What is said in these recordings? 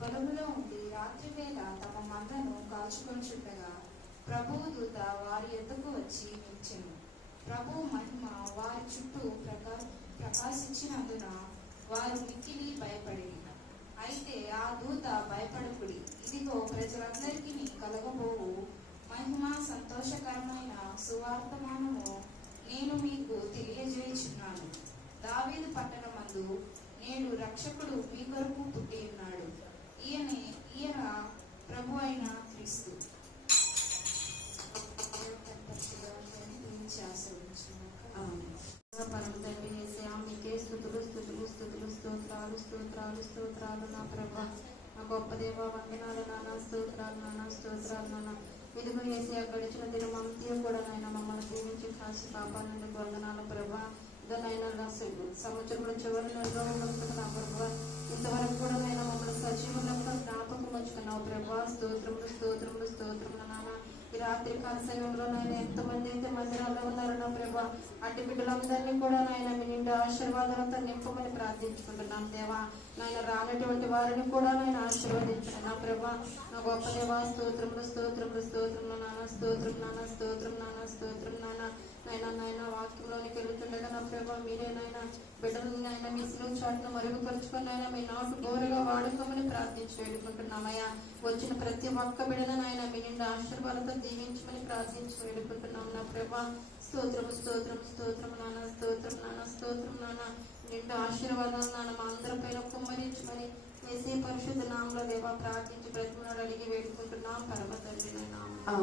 పొలములో ఉండి రాత్రివేళ తమ మందను కాచుకొనుచుండగా ప్రభువు దూత వారి యొద్దకు వచ్చి నిలిచెను. ప్రభువు మహిమ వారి చుట్టూ ప్రకాశించినందున వారు మిక్కిలి భయపడి, అయితే ఆ దూత భయపడకుడి, ఇదిగో ప్రజలందరికీ కలగబోవు మహిమ సంతోషకరమైన సువార్తమానము నేను మీకు తెలియజేయుచున్నాను. దావీదు పట్టణమందు నేడు రక్షకుడు మీ కొరకు పుట్టి ఉన్నాడు. ఈయన ప్రభు అయిన క్రీస్తు. మీకే స్తుతులు స్తుతులు స్తుతులు స్తోత్రాలు స్తోత్రాలు స్తోత్రాలు నా ప్రభా, నా గొప్ప దేవ, వందనాలు నాన్న, స్తోత్రాలు నాన్న, స్తోత్రాలు నాన్న. ఇదిగో యేసయ్య, గడిచిన దినం అంత్యం కూడా నాయన మమ్మల్ని దీవించి కాసి కాపాడండి. వందనాలు ప్రభా. ఇదనైనా సంవత్సరంలో చివరి నెలలో నా ప్రభా, ఇంతవరకు కూడా నేను మమ్మల్ని సజీవులంగా జ్ఞాపకం ఉంచుకున్నావు ప్రభా. స్తోత్రములు స్తోత్రములు స్తోత్రములు నాన్న. ఈ రాత్రి కాల సమయంలో నాయన ఎంతమంది అయితే మందిరాల్లో ఉన్నారో నా ప్రభా, అట్టి బిడ్డలందరినీ కూడా నాయన మీ నిండా ఆశీర్వాదాలతో నింపమని ప్రార్థించుకుంటున్నాం దేవా. నాయన రానటువంటి వారిని కూడా నేను ఆశీర్వదించాను నా ప్రభా. నా గొప్ప దేవా, స్తోత్రములు స్తోత్రములు స్తోత్రములు నాన్న, స్తోత్రం నాన్న, స్తోత్రం నాన్న, స్తోత్రం నాన్న. నాయన వాక్యంలోనికి వెళ్తుండగా నా ప్రభా, మీరే నాయన బిడ్డలు నాయన మీ సిలువ చాటును మరుగుపరుచుకొని నాయన మీ నాటు గోరగా వాడుకోమని ప్రార్థించి వేడుకుంటున్నామయ్యా. వచ్చిన ప్రతి ఒక్క బిడ్డను నాయన మీ నిండా ఆశీర్వాదాలతో దీవించమని ప్రార్థించి వేడుకుంటున్నాం నా ప్రభా. స్తోత్రము స్తోత్రం స్తోత్రం నాన్న, స్తోత్రం నాన్న, స్తోత్రం నాన్న. నిండా ఆశీర్వాదాలు నాన్న మా అందరి పైన కుమ్మరించమని యేసయ్య పరిశుద్ధ నామములో దేవా ప్రార్థించి బ్రతిమలాడి అడిగి వేడుకుంటున్నాం పరమ తండ్రి నామములో.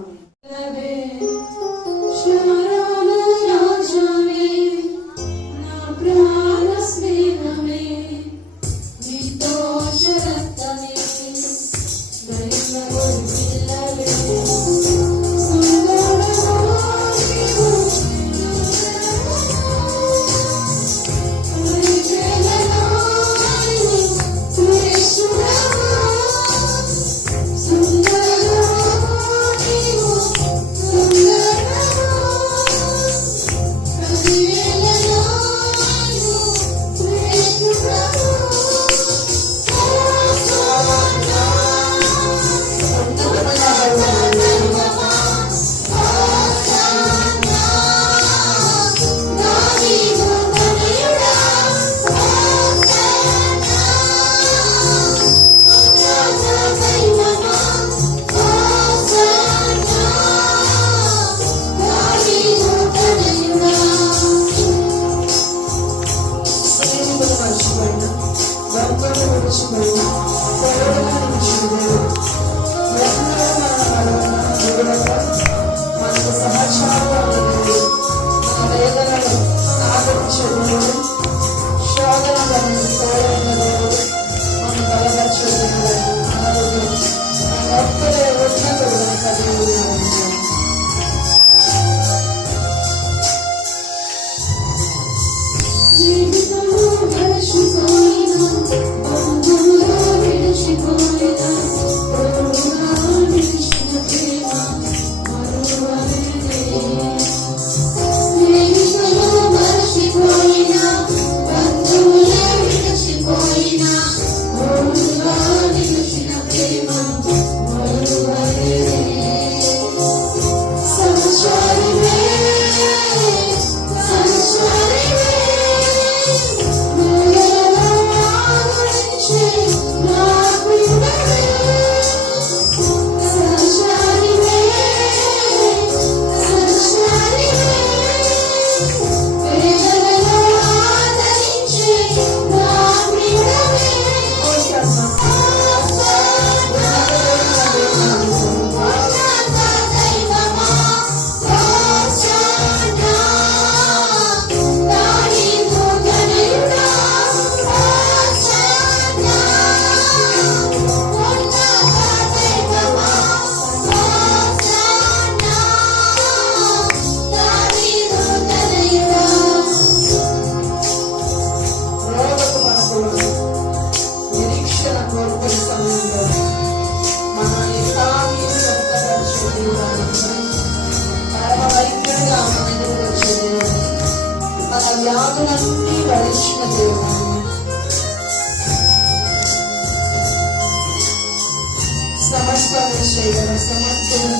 ప్రార్థన చేయగల సమర్థులను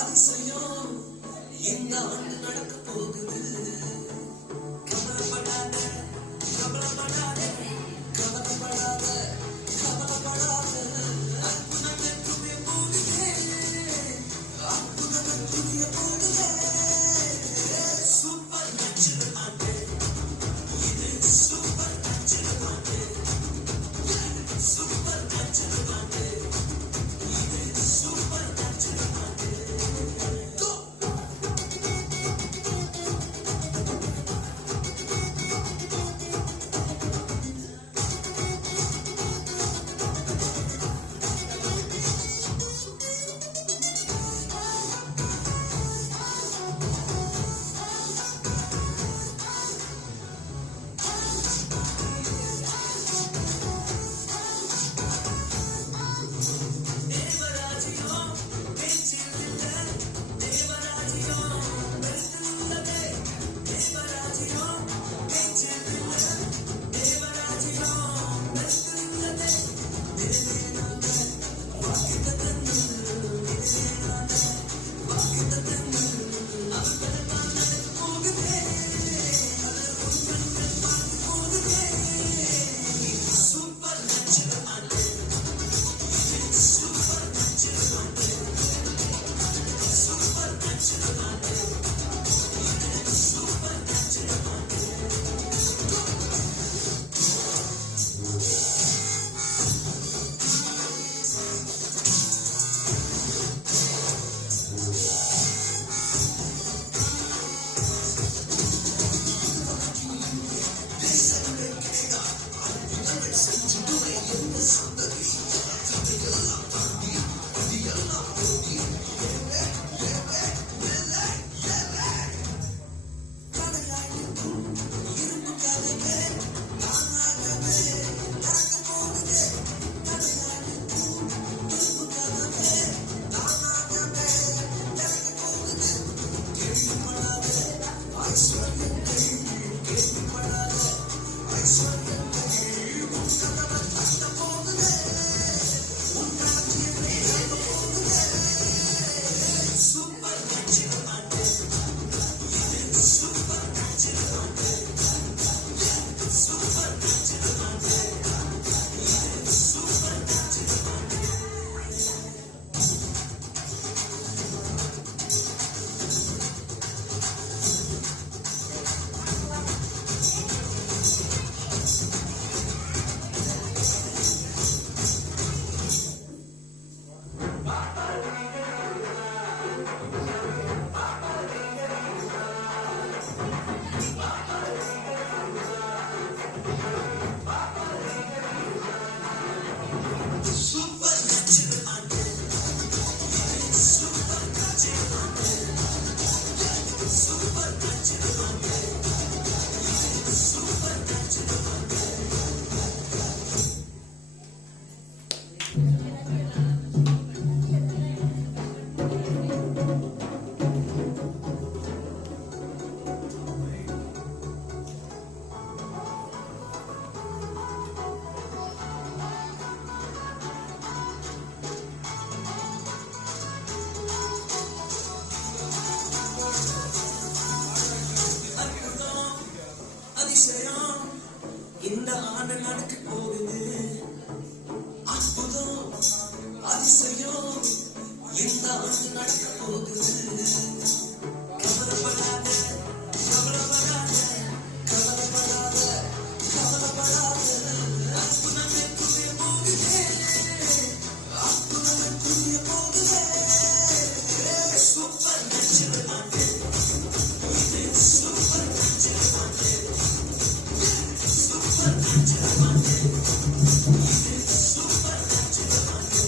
அதிசயம் இந்த ஆண்டு நடக்க போகுது. கவலைப்படாத கவலைப்படாத கவலைப்படாத கவலைப்படாத அற்புதங்கள் துணிய போகுதே, அற்புதங்கள் துணிய போகுதே. சூப்பர் நேச்சுரல் ஆண்டு இது, சூப்பர் நேச்சுரல் ஆண்டு, சூப்பர் நேச்சுரல் ஆண்டு இது, சூப்பர் நேச்சுரல் ஆண்டு. தேவராஜ்யம் பேச்சில் இல்லை, தேவராஜ்யம் பெருத்துள்ளதே. தேவராஜ்யம் பேச்சில் இல்லை, தேவராஜ்யம் பெருத்துள்ளதே. நிறைவேறாத வாக்குத்தத்தங்கள், நிறைவேறாத வாக்குத்தத்தங்கள் அவர்களெல்லாம் நடக்க போகுதே, அவர் உண்மைகள் பார்க்க போகுதே. சூப்பர் நேச்சுரல் ஆண்டு, சூப்பர் நேச்சுரல் ஆண்டு, சூப்பர் நேச்சுரல் ஆண்டு, சூப்பர் நேச்சுரல் ஆண்டு. சூப்பர் நேச்சுரல் ஆண்டு இது, சூப்பர் நேச்சுரல் ஆண்டு, சூப்பர் நேச்சுரல் ஆண்டு இது, சூப்பர் நேச்சுரல் ஆண்டு. சூப்பர் நேச்சுரல் ஆண்டு இது, சூப்பர் நேச்சுரல் ஆண்டு, சூப்பர் நேச்சுரல் ஆண்டு இது, சூப்பர் நேச்சுரல் ஆண்டு. அற்புதம் அதிசயம் இந்த ஆண்டு நடக்க போகுது. அற்புதம் அதிசயம் இந்த ஆண்டு நடக்க போகுது. கவலைப்படாத கவலைப்படாத கவலைப்படாத கவலைப்படாத அற்புதங்கள் துணிய போகுதே, அற்புதங்கள் துணிய போகுதே. சூப்பர் நேச்சுரல் ஆண்டு இது, சூப்பர் நேச்சுரல் ஆண்டு, சூப்பர் நேச்சுரல் ஆண்டு இது, சூப்பர் நேச்சுரல் ஆண்டு.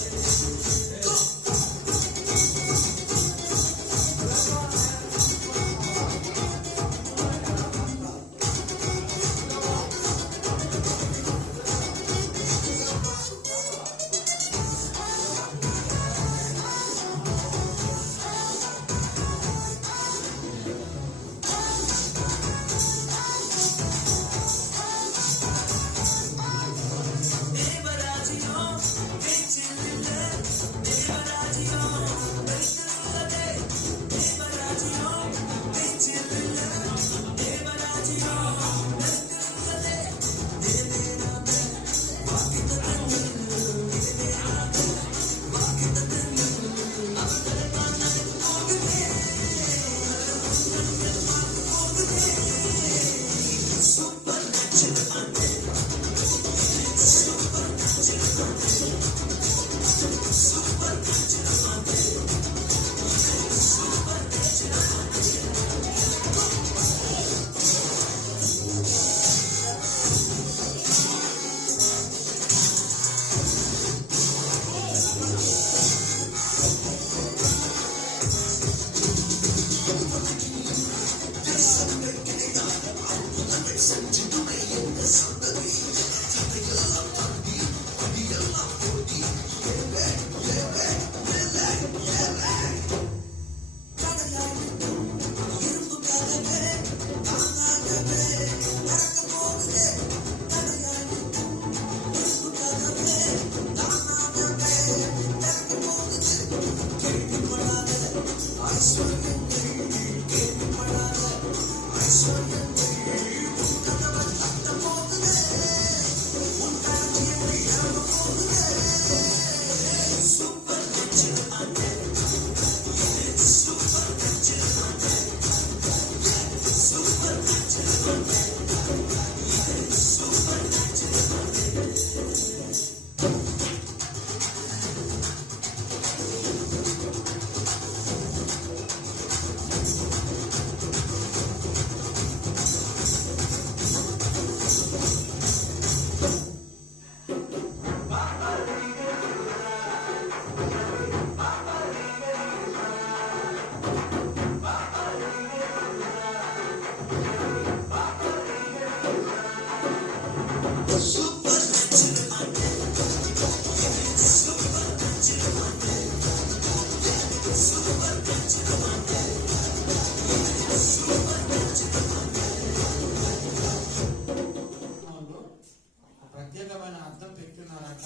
ప్రత్యేకమైన అర్థం పెట్టున్నారట.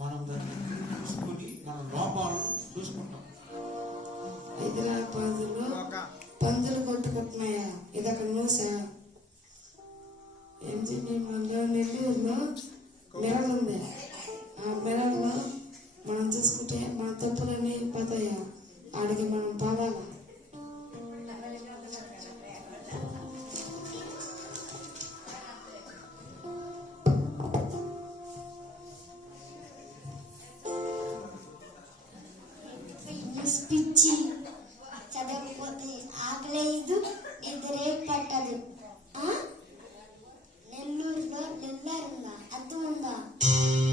మనం దాన్ని చూసుకుని మన లోపాలను చూసుకుంటాం. పందులు కొట్టుకుంటున్నాయా? ఇదొక న్యూసా? ఏంటి మనలో నెల్లూరులో మిరల్ ఉంది. ఆ మిరల్లో మనం చూసుకుంటే మన తప్పులన్నీ పోతాయా? ఆడికి మనం పోవాలా? పిచ్చి చదవకపోతే ఆకలేదు, నిద్రే పట్టదు. నెల్లూరులో నెల్లూరుందా? అర్థం ఉందా?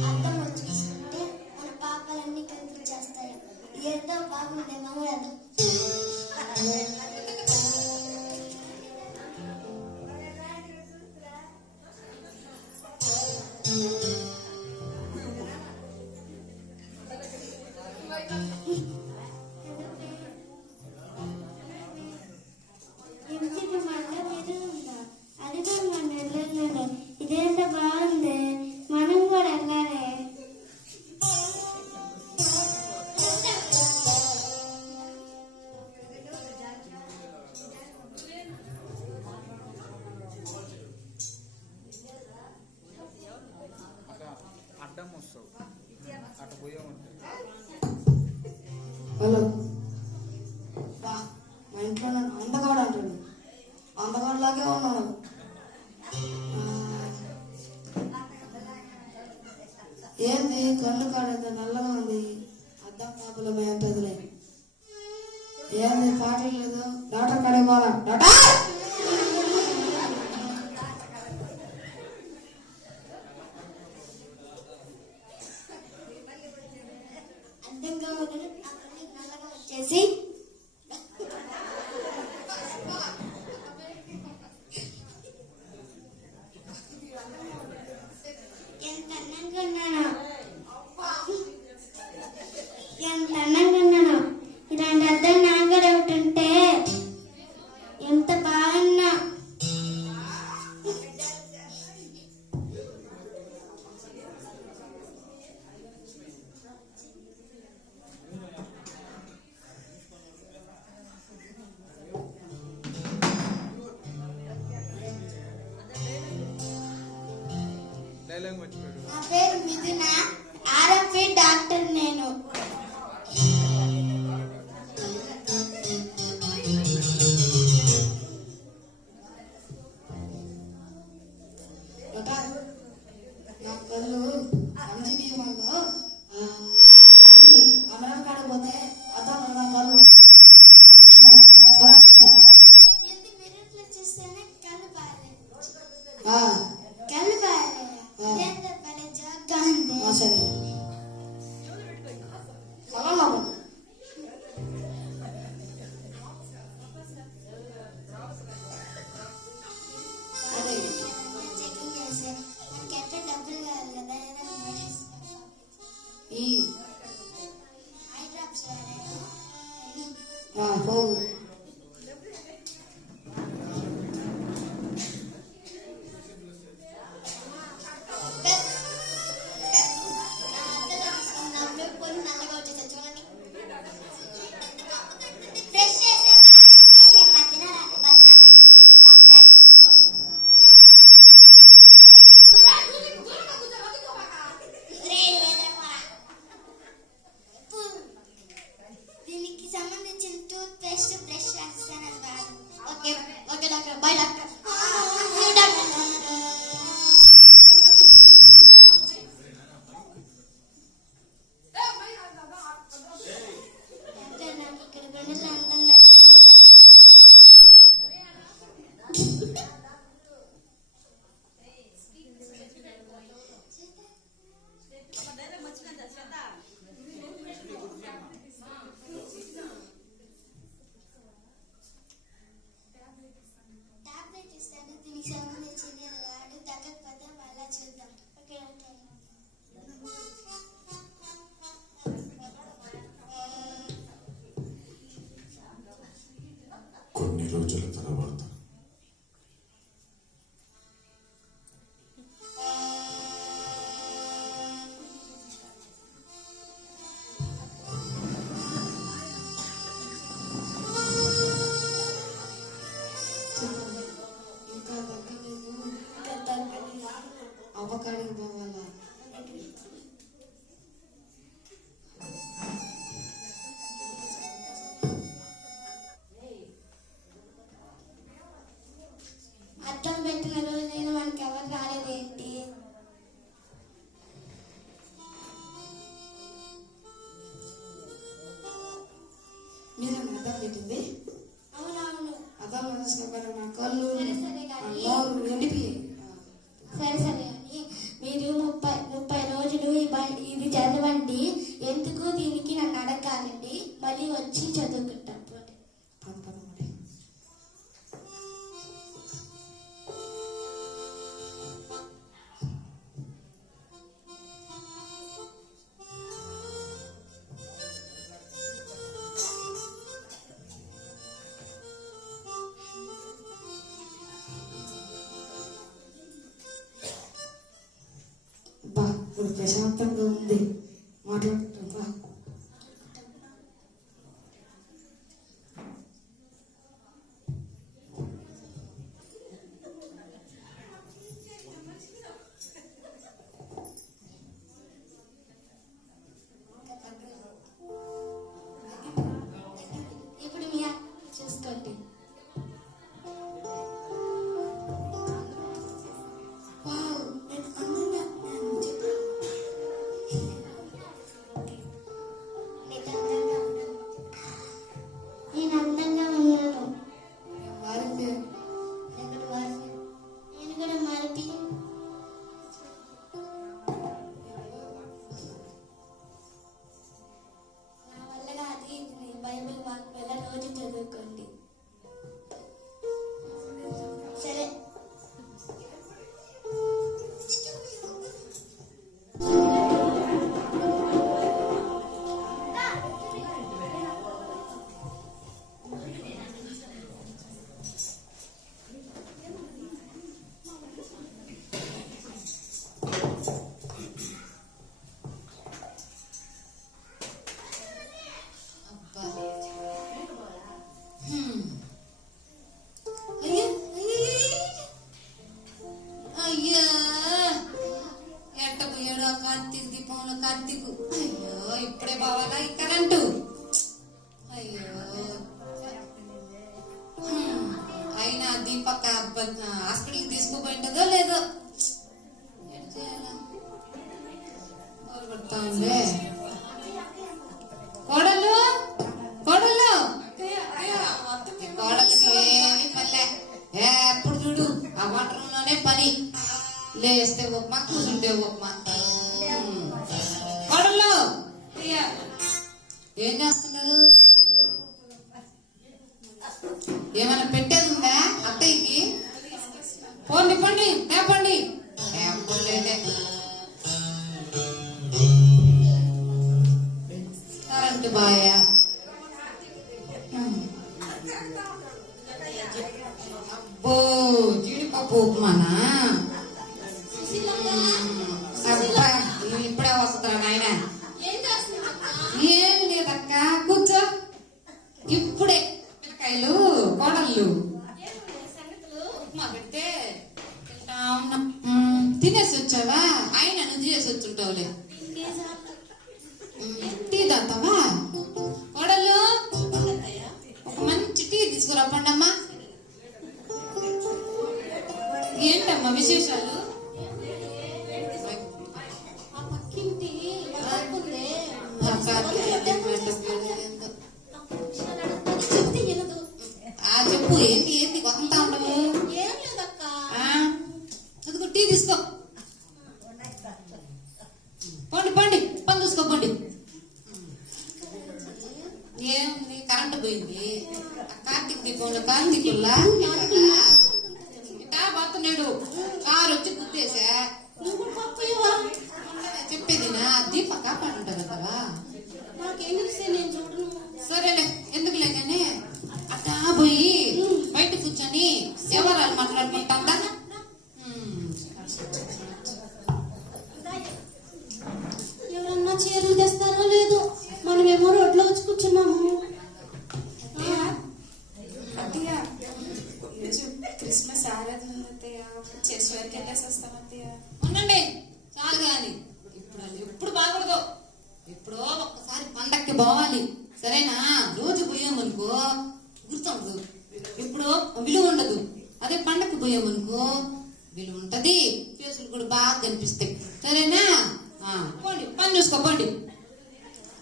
అర్థం చూసుకుంటే మన పాపాలన్నీ కనిపించేస్తాయి. ఏదో బాగుండే మామూలు అర్థం. ఇదేంత బాగుంది, మనం కూడా వెళ్ళాలి. అడ్డం వస్తావు అటు పోయే ఉంటుంది. హలో, మా ఇంట్లో నన్ను అందగాడు అంటాడు. అందగాడులాగే ఉన్నాడు. ఏంది కళ్ళు కాడేది నల్లగా ఉంది, అద్దం పాపలు మేంటదిలే. ఏంది పాటలు లేదు? డాక్టర్ కాడికి పోవాలా? డాక్టర్ అర్థంగా ఉండదు, నల్లగా వచ్చేసి ఎంత అందంగా ఉన్నాను, ఎంత అందంగా ఉన్నాను. ఇలాంటి అర్థం నాకు కూడా ఒకటి ఉంటే ఎంత బాగున్నా. డైలాగ్ మర్చిపోయాడు. నా పేరు మిథున, ఆర్ఎంపీ డాక్టర్ నేను. నా కళ్ళు అంజనీయంలో మిరల్ ఉంది. ఆ మిరల్ కాడికి పోతే అద్దం నా కళ్ళు చూడండి. ఎంత మిరట్లో చూస్తేనే కళ్ళు పారేది. ఆ, కళ్ళు పారేది ఎంత పడే జోక్గా ఉంది. సరే పొలంలో పో. అదే చెకింగ్ చేస్తే మనకి ఎట్లా డబ్బులు కావాలి కదా, ఏదైనా మెడిసిన్ ఈ ఐ డ్రాప్స్ పోగు నల్లగా వచ్చేసా చూడండి. ఫ్రెష్ చేసేవా భద్రాసైకిల్ మీద డాక్టర్. దీనికి సంబంధించిన టూత్ పేస్ట్ బ్రష్ కొన్ని రోజుల తర్వాత ఇంకా తగ్గలేదు. అవ్వకాడికి పోవాలా? అద్దం పెట్టిన రోజైనా మనకి ఎవరు రాలేదేంటి? మీరు అర్థం పెట్టింది అవునవును. అర్థం చూసుకోవాలి. నా కళ్ళు సరే సరే నా కానీ నోరు ఎండిపోయాయి. సరే సరే కానీ మీరు 30 రోజులు ఇది చదవండి. ఎందుకు దీనికి నన్ను అడగాలండి. మళ్ళీ వచ్చి చదువుకుంటాం. పద పద మరి. బా ఇప్పుడు ప్రశాంతంగా ఉంది. మాట్లాడుకుంటాం బా. ఇప్పుడు మీ అక్క చూసుకోండి. వావ్, నేను అందంగా ఉన్నాను. నేను అందంగా ఉన్నాను. వారికి నేను కూడా మారిపి నా వల్ల కాదు. ఇది బైబిల్ వాక్ వల్ల రోజు చదువుకోండి. సరే. అబ్బా. అయ్యా అయ్యా ఎట్ట పోయాడు ఆ కార్తీక దీపంలో కార్తీకు. అయ్యో ఇప్పుడే పోవాలా ఈ కరెంటు. అయ్యో అయినా దీపక్ హాస్పిటల్కి తీసుకుపోయింటుందో లేదో. ఎటు చేయాలా? బోరు కొడతా ఉందే. కోడలు కోడలు కోడలకి ఏమి పల్లె. ఎప్పుడు చూడు ఆ వంట రూమ్లోనే పని. లేస్తే ఉప్మా, కూర్చుంటే ఉప్మా. కోడలు ఏం చేస్తున్నారు? ఏమైనా పెట్టేది ఉందా అత్తయ్యకి? పోండి పండి తేపండి. కరెంటు బాయ. అబ్బో జీడిపప్పు ఉప్మానా? అబ్బా ఇప్పుడే వస్తుందా నాయన? ఏం లేదక్క కూర్చో. ఇప్పుడే పిల్లకాయలు కోడళ్ళు ఉప్మా పెడితే తింటా ఉన్నా. తినేసి వచ్చావా? ఆయన నువ్వు చేసి వచ్చుంటావులే. టీ తాగుతావా? కోడలు ఒక మంచి టీ తీసుకురా పండమ్మా. ఏంటమ్మా విశేషాలు? చెప్పు ఏంటి ఏంటి కొంత ఉండవు. చదువు టీ తీసుకో. పండి పండి పని చూసుకో పండి. ఏముంది కరెంటు పోయింది. కార్తీక దీపంలో కార్తీకుల్లా ఇటా పోతున్నాడు. కారు వచ్చి గుద్దేసా. చెప్పేది నా దీపక పని ఉంటుంది కదా. సరేలే ఎందుకులే కానీ అట్టా పోయి మాట్లాడుకుంటా ఎవరన్నా చీరలు తెస్తారో లేదో, మనమేమో రోడ్లో వచ్చి కూర్చున్నాము. అత్తయ్య ఈరోజు క్రిస్మస్ ఆరాధన ఉంది అత్తయ్య, చర్చ్ వరకు వెళ్ళేసి వస్తాం అత్తయ్య. ఉండండి చాలు కానీ ఎప్పుడు బాగూడదు. ఎప్పుడో ఒక్కసారి పండక్కి పోవాలి సరేనా. రోజు పోయామనుకో గుర్తుండదు, ఎప్పుడో విలువ ఉండదు. అదే పండక్కి పోయామనుకో విలువ ఉంటది, ఫేసులు కూడా బాగా కనిపిస్తాయి సరేనా. పోండి పని చూసుకోపోండి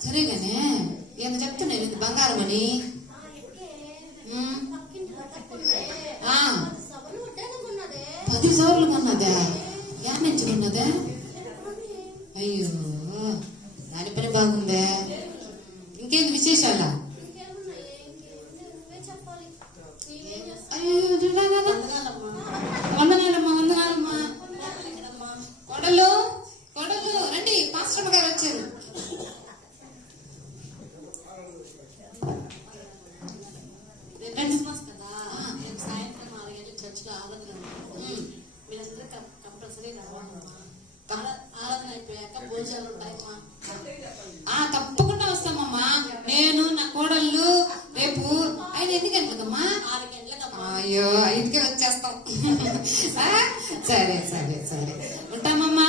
సరేగానే. ఎంత చెప్తున్నాను ఇది బంగారం అని. ఆ 10 సవర్లు కొన్నదా? యా నుంచి కొన్నదా? అయ్యో దాని పని బాగుందే. ఇంకేంది విశేషాలా? అయ్యో వందనాలమ్మా వందనాలమ్మా. కొడలు కొడలు రండి, పాస్టర్మ గారు వచ్చారు. క్రిస్మస్ కదా, రేపు సాయంత్రం 6 గంటలకు చర్చిలో ఆరాధన ఉంటుంది. మీరందరూ కంపల్సరీ రావాలమ్మా. ఆరాధన అయిపోయాక భోజనాలు ఉంటాయమ్మా. తప్పకుండా వస్తామమ్మా. నేను నా కోడళ్ళు రేపు 5 ఎన్ని గంటలకమ్మా? 6 గంటలకమ్మా. అయ్యో 5కే వచ్చేస్తాం. సరే సరే సరే ఉంటామమ్మా.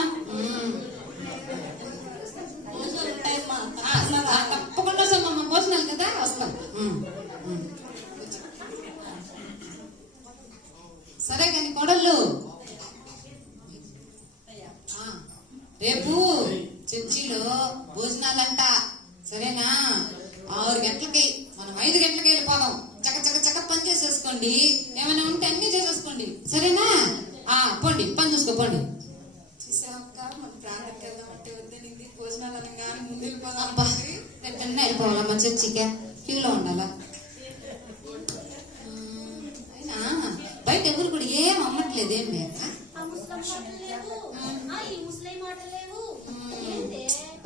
భోజనాలు ఉంటాయమ్మా. తప్పకుండా వస్తామమ్మా. భోజనాలు కదా వస్తాం. సరే కాని కోడళ్ళు రేపు చర్చిలో భోజనాలంట సరేనా. 6 గంటలకి మనం 5 గంటలకి వెళ్ళిపోదాం. చక్క చక్క చక్క పని చేసేసుకోండి, ఏమైనా ఉంటే అన్ని చేసేసుకోండి సరేనా. పోండి పని చూసుకోపోండి. చూసావక్క, మన ప్రాంతానికి వెళ్దామంటే వద్దనింది, భోజనాలు అనగానే ముందు వెళ్ళిపోదాం. అబ్బా రేపన్నా వెళ్ళిపోవాలమ్మా చర్చికి, క్యూలో ఉండాలా. అయినా బయట ఎవరు కూడా ఏం అమ్మట్లేదు. ఏం లేక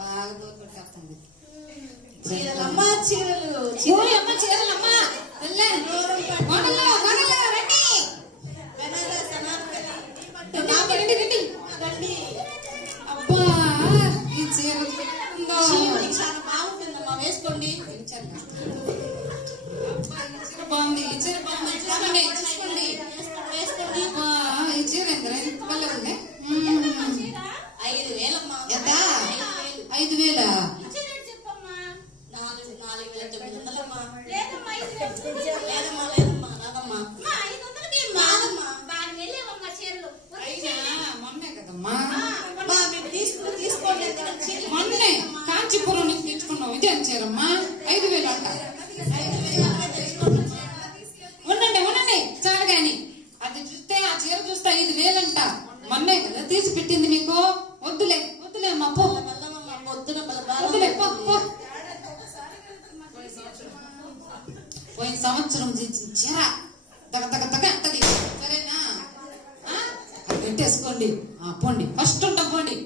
బాగా దూరం కొట్టేస్తుంది. చీరలమ్మా చీరలు అమ్మ చీరలమ్మా రండి. అబ్బా ఈ చీర చాలా బాగుంటుందమ్మా, వేసుకోండి. బాగుంది, ఈ చీర బాగుంది. చూసుకోండి చూసుకోండి. అబ్బా ఈ చీర ఎంత భలే ఉంది. 5,000అమ్మా. ఎంత? 5,000? 4,900అమ్మా. లేదమ్మా లేదమ్మా రాదమ్మా. మొన్నే కదమ్మా, తీసుకోండి. మొన్నే కాంచీపురం నుంచి తెచ్చుకున్నాం. ఇదే చీరమ్మా 5,000 అంట. ఉండండి ఉండండి చాలు గాని. అది చూస్తే ఆ చీర చూస్తే 5,000 అంట. మొన్నే కదా తీసి పెట్టింది మీకు. వద్దులే వద్దులే అమ్మా పో. వద్దులే పో పో. పోయిన సంవత్సరం చీర తగ తగ తగ అంటది సరేనా. అది పెట్టేసుకోండి. పోండి ఫస్ట్ ఉంటాం పోండి.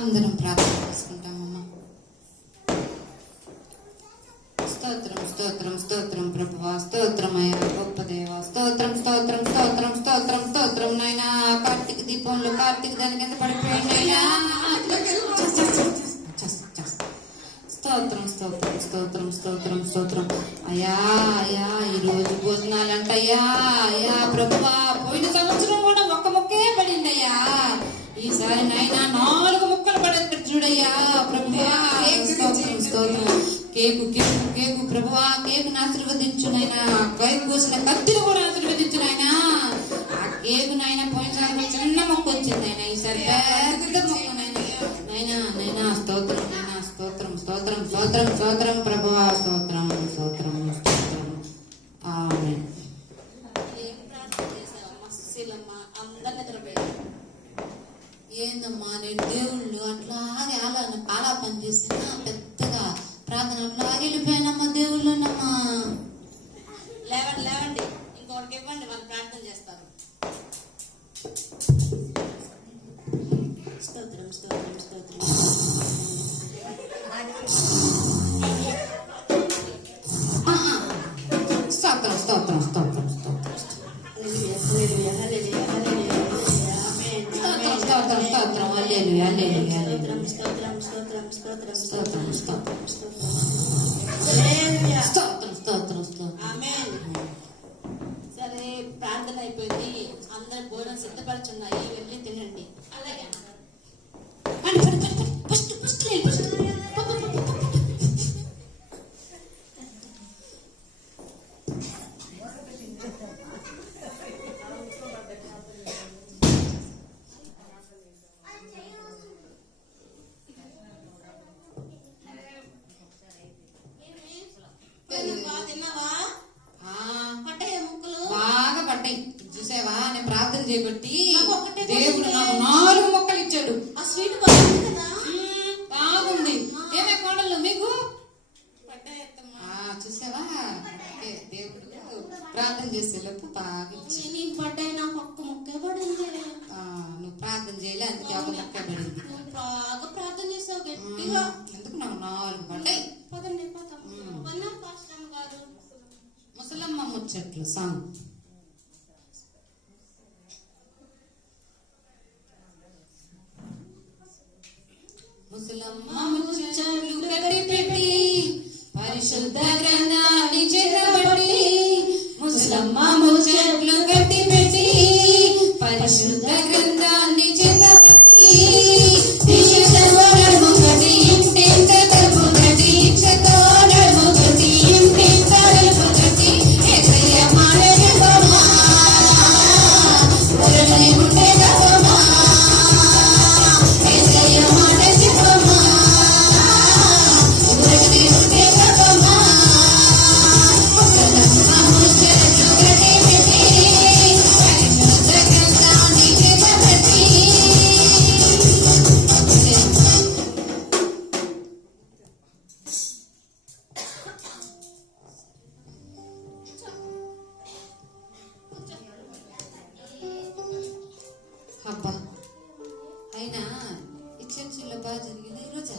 అందరం ప్రార్థన చేసుకుంటామమ్మా. స్తోత్రం స్తోత్రం స్తోత్రం ప్రభువా, స్తోత్రమయ్యా గొప్ప దేవా, స్తోత్రం స్తోత్రం స్తోత్రం స్తోత్రం స్తోత్రం నాయనా. కార్తీక దీపంలో కార్తీక దాని కింద పడిపోయింది నాయనా. స్తోత్రం స్తోత్రం స్తోత్రం స్తోత్రం స్తోత్రం. అయ్యా అయ్యా ఈ రోజు భోజనాలంట అయ్యా అయ్యా ప్రభువా, పోయిన సంవత్సరం కూడా ఒక్క ముక్కే పడింది అయ్యా, ఈసారి నైనా 4 ముక్కలు పడేది చూడయ్యా ప్రభువా. స్తోత్రం స్తోత్రం. కేకు కేకు కేకు ప్రభువా, కేకుని ఆశీర్వదించు నైనా, కేకు కోసిన కత్తిని కూడా ఆశీర్వదించు నైనా. ఆ కేకు నైనా పోయినసారి చిన్న మొక్క వచ్చింది అయినా, ఈసారి పెద్ద మొక్క నైనా నైనా నైనా. స్తోత్రం నైనా, స్తోత్రం స్తోత్రం స్తోత్రం స్తోత్రం ప్రభువా, స్తోత్రం స్తోత్రం స్తోత్రం. ఆమేన్. ఏం ప్రార్థన చేసావమ్మా సుశీలమ్మ? అందరు నిద్రపోయారు. ఏందమ్మా నేను దేవుళ్ళు అట్లాగే ఆలాపన చేసిన పెద్దగా ప్రార్థన అట్లాగే వెళ్ళిపోయానమ్మా దేవుళ్ళనమ్మా. లేవండి లేవండి, ఇంకొకరికి ఇవ్వండి, వాళ్ళు ప్రార్థన చేస్తారు. స్తోత్రం స్తోత్రం స్తోత్రం. స్తోత్రం స్తోత్రం స్తోత్రం స్తోత్రం హల్లెలూయా హల్లెలూయా హల్లెలూయా హల్లెలూయా. ఆమేన్ స్తోత్రం స్తోత్రం స్తోత్రం. హల్లెలూయా హల్లెలూయా స్తోత్రం స్తోత్రం స్తోత్రం స్తోత్రం స్తోత్రం స్తోత్రం స్తోత్రం. హల్లెలూయా. స్తోత్రం స్తోత్రం స్తోత్రం. ఆమేన్. సరే ప్రార్థన అయిపోయింది, అందరు భోజనం సిద్ధపడుచున్నాయి, వెళ్ళి తినండి. అలాగే ఫస్ట్ ఫస్ట్ ఫస్ట్ బాగా తిన్నావా? పట్టయ్య ముక్కలు బాగా పడ్డాయి చూసావా, నేను ప్రార్థన చేయబట్టి నాకు ఒక్కటే దేవుడు కొట్టిందే. నాకు 4 మొక్కలు ఇచ్చాడు. ఆ స్వీట్ బాగుంది కదా? బాగుంది. ఏమే కోడళ్ళు మీకు పట్టయ్య అత్తమ్మ. చూసావా, ఓకే, దేవుడు ప్రార్థన చేసేలోపు బాగా ఇచ్చాడు. నీకు పడ్డాయి, నాకు ఒక్క ముక్కే పడింది. నువ్వు ప్రార్థన చేయలే, అందుకే ఒక మొక్క పడింది. నువ్వు బాగా ప్రార్థన చేసావు గట్టిగా. ఎందుకు నాకు 4 పడ్డాయి. పదండి పోతాం. వందనాలు పాస్టర్ గారు. ముసలమ్మ ముచ్చట్లు సాంగ్. ముసలమ్మ ముచ్చట్లు కట్టి పెట్టి పరిశుద్ధ గ్రంథాన్ని చేతబట్టి, ముసలమ్మ ముచ్చట్లు కట్టి పెట్టి పరిశుద్ధ గ్రంథాన్ని చేతబట్టి, దీక్షతోడము కట్టి ఇంటింత తలుపు కట్టి, దీక్షతోడము కట్టి ఇంటింత తలుపు కట్టి, యేసయ్య మాట చెప్పమా, ఉరకని ఉంటే చెప్పమా, యేసయ్య మాట చెప్పమా, ఉరకని ఉంటే చెప్పమా. ముసలమ్మ ముచ్చట్లు కట్టి పెట్టి పరిశుద్ధ గ్రంథాన్ని చేతబట్టి. అబ్బా, అయినా ఈ చర్చిలో బాగా జరిగింది ఈరోజు.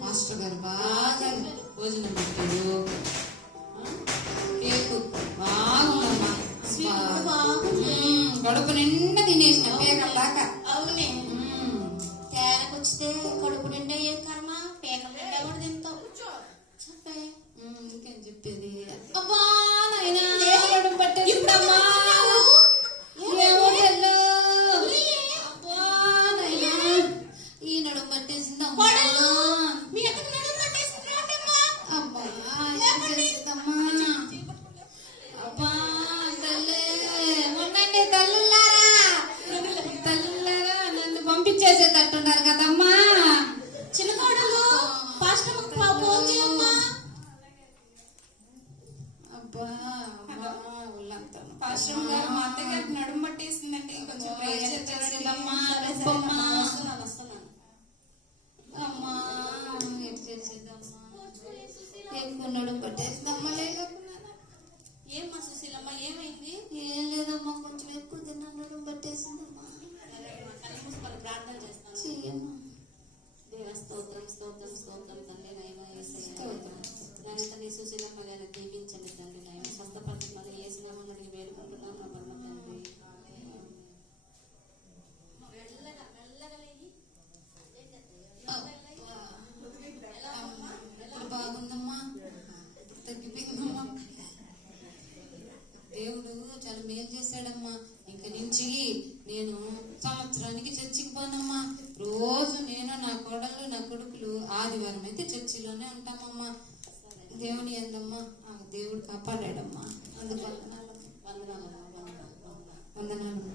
పాస్టర్ గారు బాగా భోజనం పెట్టారు. కేకు బాగుందమ్మా. కడుపు నిండా తినేసిన పేకల్లాగా. అవునే, తేనకొచ్చితే కడుపు నిండా ఏ కర్మ, పేకల నిండా కూడా తింటావు. చెప్పే. ఇంకేం చెప్పేది. అబ్బా నాయనా, కడుపు పట్టేసిందమ్మా. ఏమో తెల్లు. అబ్బా నాయనా, ఈ నడుము పట్టేసిందమ్మా. మీ అక్కకి నడుము పట్టేసింది రాండమ్మా. అబ్బా, ఏం చేసిందమ్మా. అబ్బా తల్లే, మొన్నండి తల్లులారా నన్ను పంపించేసేటట్టున్నారు కదమ్మా. చిన్న కోడలు పాస్టర్ ఫోన్ చేయమ్మా. అబ్బా పాస్టర్ గారు, మా అత్తగారికి నడుము పట్టేసిందండి, కొంచెం ప్రేయర్ చేసేదమ్మా. అబ్బమ్మా, వస్తున్నాను. అమ్మా ఏం చేసేదమ్మా. ఎక్కువ నడుము పట్టేసిందమ్మా. లేకపోయినా ఏమ్మా సుశీలమ్మ, ఏమైంది? ఏం లేదమ్మా, కొంచెం ఎక్కువ తిన్నా నడుము పట్టేసిందమ్మా. కళ్ళు మూసుకొని ప్రార్థన చేస్తాను. చెయ్యమ్మా. దేవ స్తోత్రం స్తోత్రం స్తోత్రం తండ్రి నైనా యేసయ్య. స్తోత్రం. నాయన తండ్రి సుశీలమ్మ గారిని దీవించండి తండ్రి నైనా. స్వస్థపరచమని యేసు నామమున వేడుకుంటున్నాం నా పరమ తండ్రి. దేవుని అందమ్మా దేవుడు కాపాడాడమ్మా. అందుకు వందనాలు.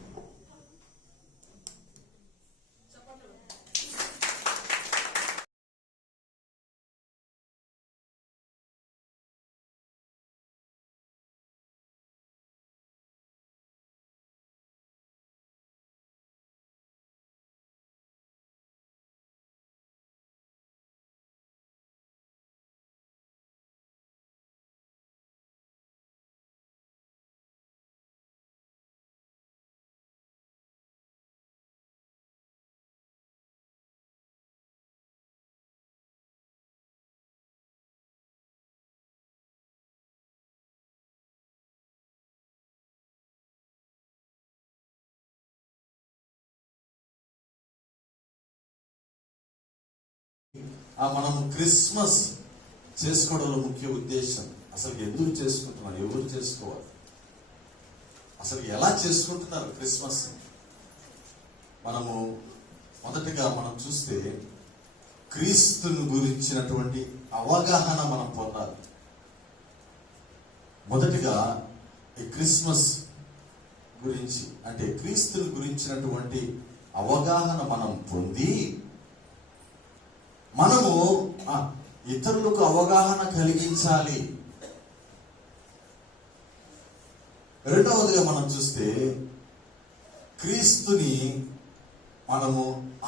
మనం క్రిస్మస్ చేసుకోవడంలో ముఖ్య ఉద్దేశం అసలు ఎందుకు చేసుకుంటున్నాం, ఎవరు చేసుకోవాలి, అసలు ఎలా చేసుకుంటున్నారు క్రిస్మస్? మనము మొదటిగా మనం చూస్తే క్రీస్తుని గురించినటువంటి అవగాహన మనం పొందాలి. మొదటిగా ఈ క్రిస్మస్ గురించి అంటే క్రీస్తుని గురించినటువంటి అవగాహన మనం పొంది మనము ఇతరులకు అవగాహన కలిగించాలి. రెండవదిగా మనం చూస్తే క్రీస్తుని మనము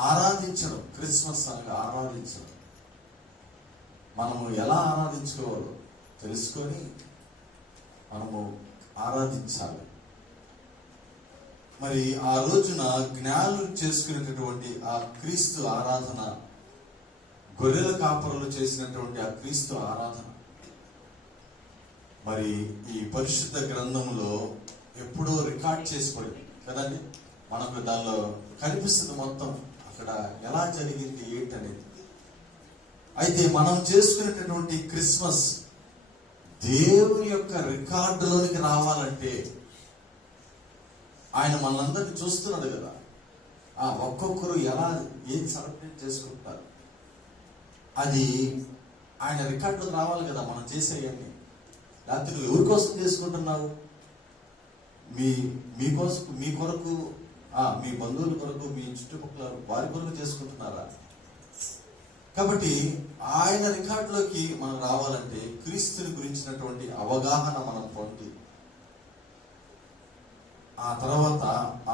ఆరాధించడం, క్రిస్మస్ అనగా ఆరాధించడం. మనము ఎలా ఆరాధించుకోవాలో తెలుసుకొని మనము ఆరాధించాలి. మరి ఆ రోజున జ్ఞానులు చేసుకునేటటువంటి ఆ క్రీస్తు ఆరాధన, గొర్రెల కాపరులు చేసినటువంటి ఆ క్రీస్తు ఆరాధన మరి ఈ పరిశుద్ధ గ్రంథంలో ఎప్పుడో రికార్డ్ చేసి పడింది కదండి. మనకు దానిలో కనిపిస్తుంది మొత్తం అక్కడ ఎలా జరిగింది ఏంటనేది. అయితే మనం చేసుకునేటటువంటి క్రిస్మస్ దేవుని యొక్క రికార్డులోనికి రావాలంటే ఆయన మనందరినీ చూస్తున్నాడు కదా. ఒక్కొక్కరు ఎలా ఏం సెలబ్రేట్ చేసుకుంటారు అది ఆయన రికార్డులోకి రావాలి కదా. మనం చేసేవన్నీ రాత్రి నువ్వు ఎవరి కోసం చేసుకుంటున్నావు? మీకోసం, మీ కొరకు, మీ బంధువుల కొరకు, మీ చుట్టుపక్కల వారి కొరకు చేసుకుంటున్నారా? కాబట్టి ఆయన రికార్డులోకి మనం రావాలంటే క్రీస్తుని గురించినటువంటి అవగాహన మనం పొంది ఆ తర్వాత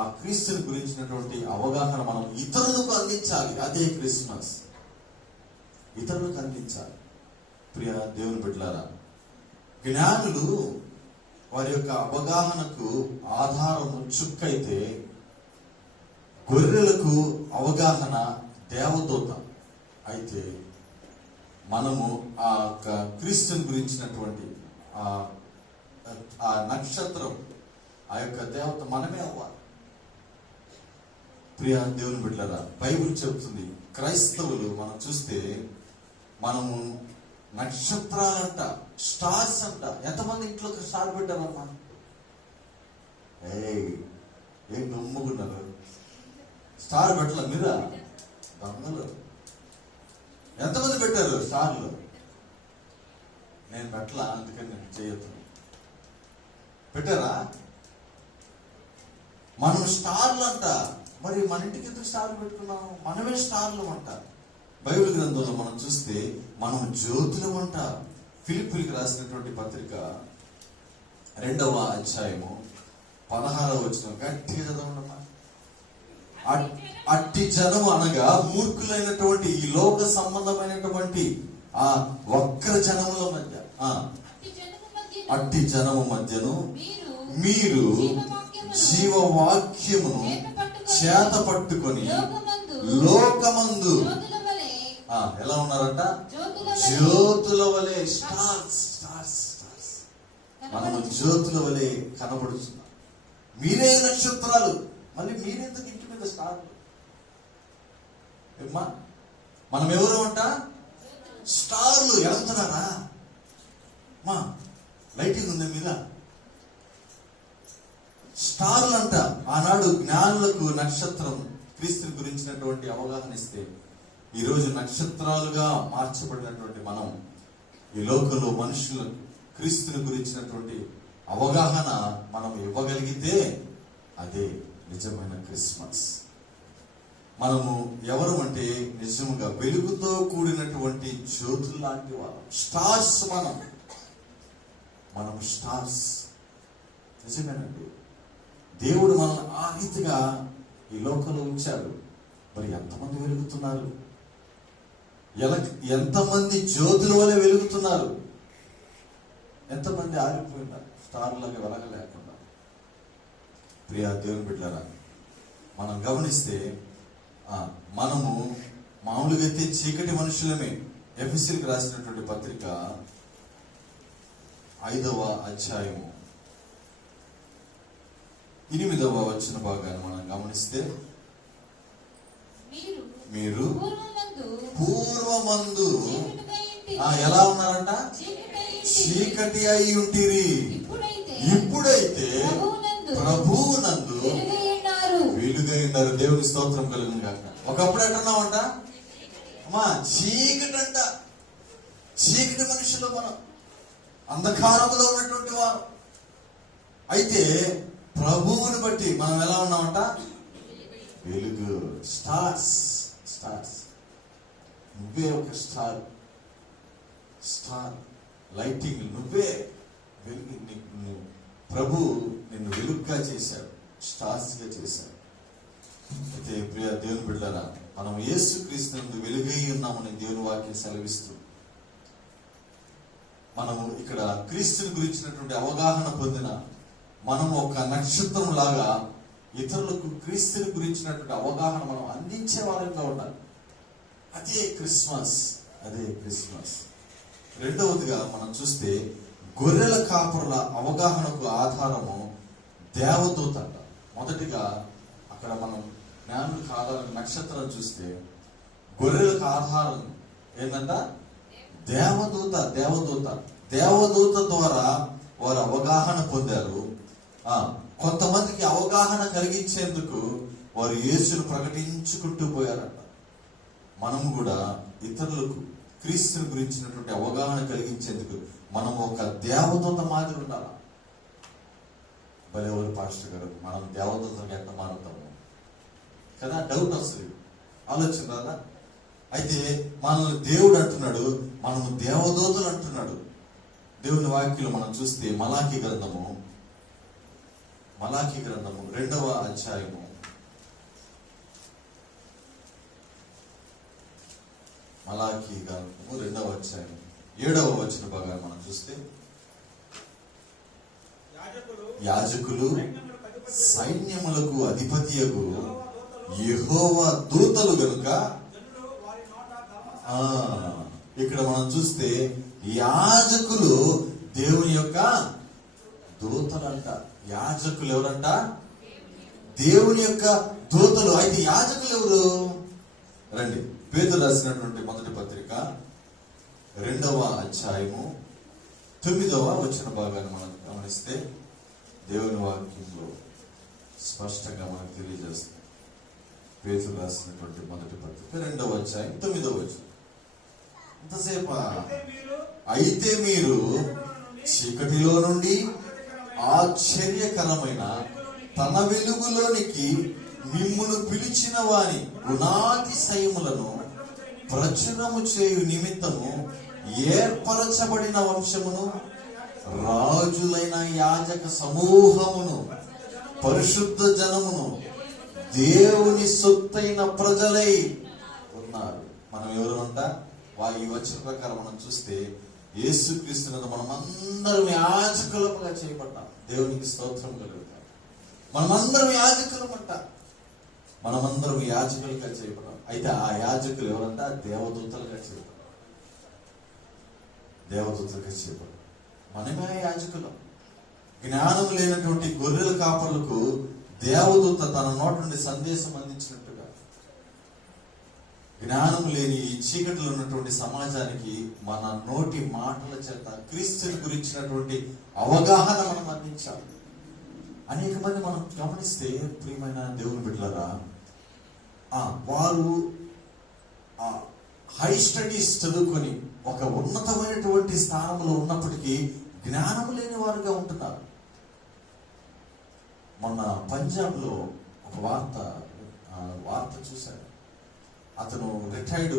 ఆ క్రీస్తుని గురించినటువంటి అవగాహన మనం ఇతరులకు అందించాలి. అదే క్రిస్మస్, ఇతరులకు అందించాలి. ప్రియ దేవుని బిడ్డలారా, జ్ఞానులు వారి యొక్క అవగాహనకు ఆధారము చుక్కైతే గొర్రెలకు అవగాహన దేవదూత అయితే మనము ఆ క్రీస్తుని గురించినటువంటి ఆ నక్షత్రం, ఆ యొక్క దేవత మనమే అవ్వాలి. ప్రియ దేవుని బిడ్డలారా, బైబిల్ చెబుతుంది క్రైస్తవులు మనం చూస్తే మనము నక్షత్రాలంట, స్టార్స్ అంట. ఎంతమంది ఇంట్లో స్టార్ పెట్టారమ్మా? ఏం గమ్ముకున్నారు? స్టార్ పెట్టలే మీరా? దొంగలు. ఎంతమంది పెట్టారు స్టార్లు? నేను పెట్టలా, అందుకని నేను చేయొద్దు. పెట్టారా? మనం స్టార్లు అంట. మరి మన ఇంటికి ఎందుకు స్టార్లు పెట్టుకున్నాం? మనమే స్టార్లు అంట. బైబిల్ గ్రంథంలో మనం చూస్తే మనం జ్యోతులం అంట. ఫిలిప్పీయులకు రాసినటువంటి పత్రిక 2వ అధ్యాయము 16వ వచనం గట్టిగా చదవండమ్మా. అట్టి జనము అనగా మూర్ఖులైనటువంటి ఈ లోక సంబంధమైనటువంటి ఆ వక్ర జనముల మధ్య, అట్టి జనము మధ్యను మీరు జీవవాక్యమును చేత పట్టుకొని లోకమందు ఎలా ఉన్నారంట? జ్యోతుల వలె. స్టార్స్. మనము జ్యోతుల వలె కనబడుతున్నాం. మీరే నక్షత్రాలు, మళ్ళీ మీరెందుకు ఇంటి మీద స్టార్లు? ఏమ్మా, మనం ఎవరు అంట? స్టార్లు. ఎడుతున్నారా మా? లైటింగ్ ఉంది మీద. స్టార్లు అంట. ఆనాడు జ్ఞానులకు నక్షత్రం క్రీస్తుని గురించినటువంటి అవగాహన ఇస్తే ఈరోజు నక్షత్రాలుగా మార్చబడినటువంటి మనం ఈ లోకంలో మనుషులు క్రీస్తుని గురించినటువంటి అవగాహన మనం ఇవ్వగలిగితే అదే నిజమైన క్రిస్మస్. మనము ఎవరు అంటే నిజంగా వెలుగుతో కూడినటువంటి జ్యోతులు లాంటి వాళ్ళం, స్టార్స్. మనం స్టార్స్. నిజమేనండి, దేవుడు మనల్ని ఆ రీతిగా ఈ లోకంలో ఉంచాడు. మరి ఎంతమంది వెలుగుతున్నారు? ఎంతమంది జ్యోతుల వల్ల వెలుగుతున్నారు? ఎంతమంది ఆరిపోయినారు స్టార్లాగా వెలగలేకుండా? ప్రియా దేవుని బిడ్డలారా, మనం గమనిస్తే మనము మామూలుగా అయితే చీకటి మనుషులమే. ఎఫెసీయులకు రాసినటువంటి పత్రిక 5వ అధ్యాయము 8వ వచన భాగాన్ని మనం గమనిస్తే, మీరు పూర్వమందు ఎలా ఉన్నారంట? చీకటి అయి ఉంటిరి, ఇప్పుడైతే ప్రభువునందు వెలుగై ఉన్నారు. దేవుని స్తోత్రం కలుగును గాక. ఒకప్పుడు ఎట్టున్నామంట? అమ్మా చీకటి అంట. చీకటి మనుషులు మనం, అంధకారంలో ఉన్నటువంటి వారు. అయితే ప్రభువుని బట్టి మనం ఎలా ఉన్నామంట? వెలుగు. స్టార్స్. నువ్వే ఒక స్టార్. లైటింగ్ నువ్వే వెలుగు. ప్రభు నిన్ను వెలుగుగా చేశాడు, స్టార్స్ గా చేశాడు. అయితే ప్రియ దేవుని బిడ్డలారా, మనం యేసుక్రీస్తు వెలుగై ఉన్నామని దేవుని వాక్యం సెలవిస్తూ, మనము ఇక్కడ క్రీస్తుని గురించినటువంటి అవగాహన పొందిన మనము ఒక నక్షత్రం లాగా ఇతరులకు క్రీస్తుని గురించినటువంటి అవగాహన మనం అందించే వారంగా ఉండాలి. అదే క్రిస్మస్. రెండవదిగా మనం చూస్తే గొర్రెల కాపరుల అవగాహనకు ఆధారము దేవదూత అంట. మొదటిగా అక్కడ మనం జ్ఞానులకు ఆధారం నక్షత్రం చూస్తే, గొర్రెలకు ఆధారం ఏంటంట? దేవదూత ద్వారా వారు అవగాహన పొందారు. కొంతమందికి అవగాహన కలిగించేందుకు వారు యేసును ప్రకటించుకుంటూ పోయారంట. మనము కూడా ఇతరులకు క్రీస్తుని గురించినటువంటి అవగాహన కలిగించేందుకు మనం ఒక దేవదూత మాదిరి ఉండాలి. భలేవారు పాస్టర్ గారు, మనం దేవదూతలకు ఎట్లా మారుతాము కదా? డౌట్ వస్తుంది, ఆలోచన రాదా? అయితే మనల్ని దేవుడు అంటున్నాడు, మనము దేవదూతలు అంటున్నాడు. దేవుని వాక్యంలో మనం చూస్తే మలాకీ గ్రంథము 2వ అధ్యాయము 2వ అధ్యాయం 7వ వచన భాగాన్ని మనం చూస్తే, యాజకులు సైన్యములకు అధిపతియగు యెహోవా దూతలు గనుక. ఇక్కడ మనం చూస్తే యాజకులు దేవుని యొక్క దూతలంట. యాజకులు ఎవరంట? దేవుని యొక్క దూతలు. అయితే యాజకులు ఎవరు? రండి, పేతురు రాసినటువంటి మొదటి పత్రిక 2వ అధ్యాయము 9వ వచన భాగాన్ని మనం గమనిస్తే దేవుని వాక్యంలో స్పష్టంగా మనకు తెలియజేస్తుంది. పేతురు రాసినటువంటి మొదటి పత్రిక 2వ అధ్యాయం 9వ వచనం. ఎంతసేపు? అయితే మీరు చీకటిలో నుండి ఆశ్చర్యకరమైన తన వెలుగులోనికి మిమ్మును పిలిచిన వారి గుణాతిశయములను ప్రచురము చేయు నిమిత్తము ఏర్పరచబడిన వంశమును, రాజులైన యాజక సమూహమును, పరిశుద్ధ జనమును, దేవుని సొత్తైన ప్రజలై ఉన్నారు. మనం ఎవరు అంట? ఈ వచన ప్రకారం మనం చూస్తే యేసుక్రీస్తునందు మనం అందరం యాజకులుగా చేయబడ్డాం. దేవునికి స్తోత్రం కలుగుతాం. మనమందరం యాజకులమంట. మనమందరం యాజకులుగా చేయబడ్డాం. అయితే ఆ యాజకులు ఎవరంట? దేవదూతలుగా చేయబడ్డాం. మనమే యాజకులం. జ్ఞానం లేనటువంటి గొర్రెల కాపరులకు దేవదూత తన నోటి నుండి సందేశం అందించినట్టుగా, జ్ఞానం లేని ఈ చీకటిలో ఉన్నటువంటి సమాజానికి మన నోటి మాటల చేత క్రీస్తుని గురించినటువంటి అవగాహన మనం అందించాలి. అనేక మంది మనం గమనిస్తే ప్రియమైన దేవుని బిడ్డలారా, వారు హై స్టడీస్ చదువుకొని ఒక ఉన్నతమైనటువంటి స్థానంలో ఉన్నప్పటికీ జ్ఞానం లేని వారుగా ఉంటున్నారు. మొన్న పంజాబ్లో ఒక వార్త చూశాను. అతను రిటైర్డ్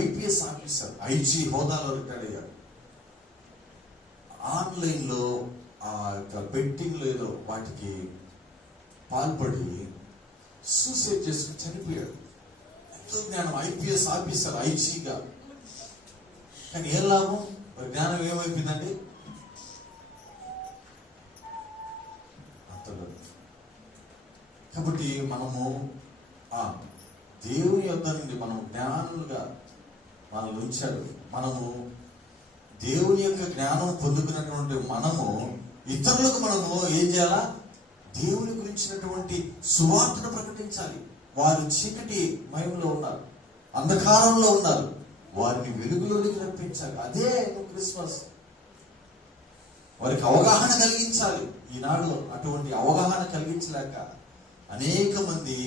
ఐపీఎస్ ఆఫీసర్, ఐజీ హోదాలో రిటైర్డ్ అయ్యాడు. ఆన్లైన్లో ఆ యొక్క బెట్టింగ్లో ఏదో వాటికి పాల్పడి సూసైడ్ చేసుకుని చనిపోయాడు. ఎంతో జ్ఞానం, ఐపీఎస్ ఆఫీసర్, ఐజీగా. కానీ ఏం లాభం? జ్ఞానం ఏమైపోయిందండి? కాబట్టి మనము దేవుని యొద్ద నుండి మనం జ్ఞానులుగా మనల్ని ఉంచాడు. మనము దేవుని యొక్క జ్ఞానం పొందుకున్నటువంటి మనము ఇతరులకు మనము ఏం చేయాలా? దేవుని గురించినటువంటి సువార్తను ప్రకటించాలి. వారు చీకటి మయంలో ఉన్నారు, అంధకారంలో ఉన్నారు, వారిని వెలుగులోనికి రప్పించాలి. అదే క్రిస్మస్. వారికి అవగాహన కలిగించాలి. ఈనాడు అటువంటి అవగాహన కలిగించలేక అనేక మంది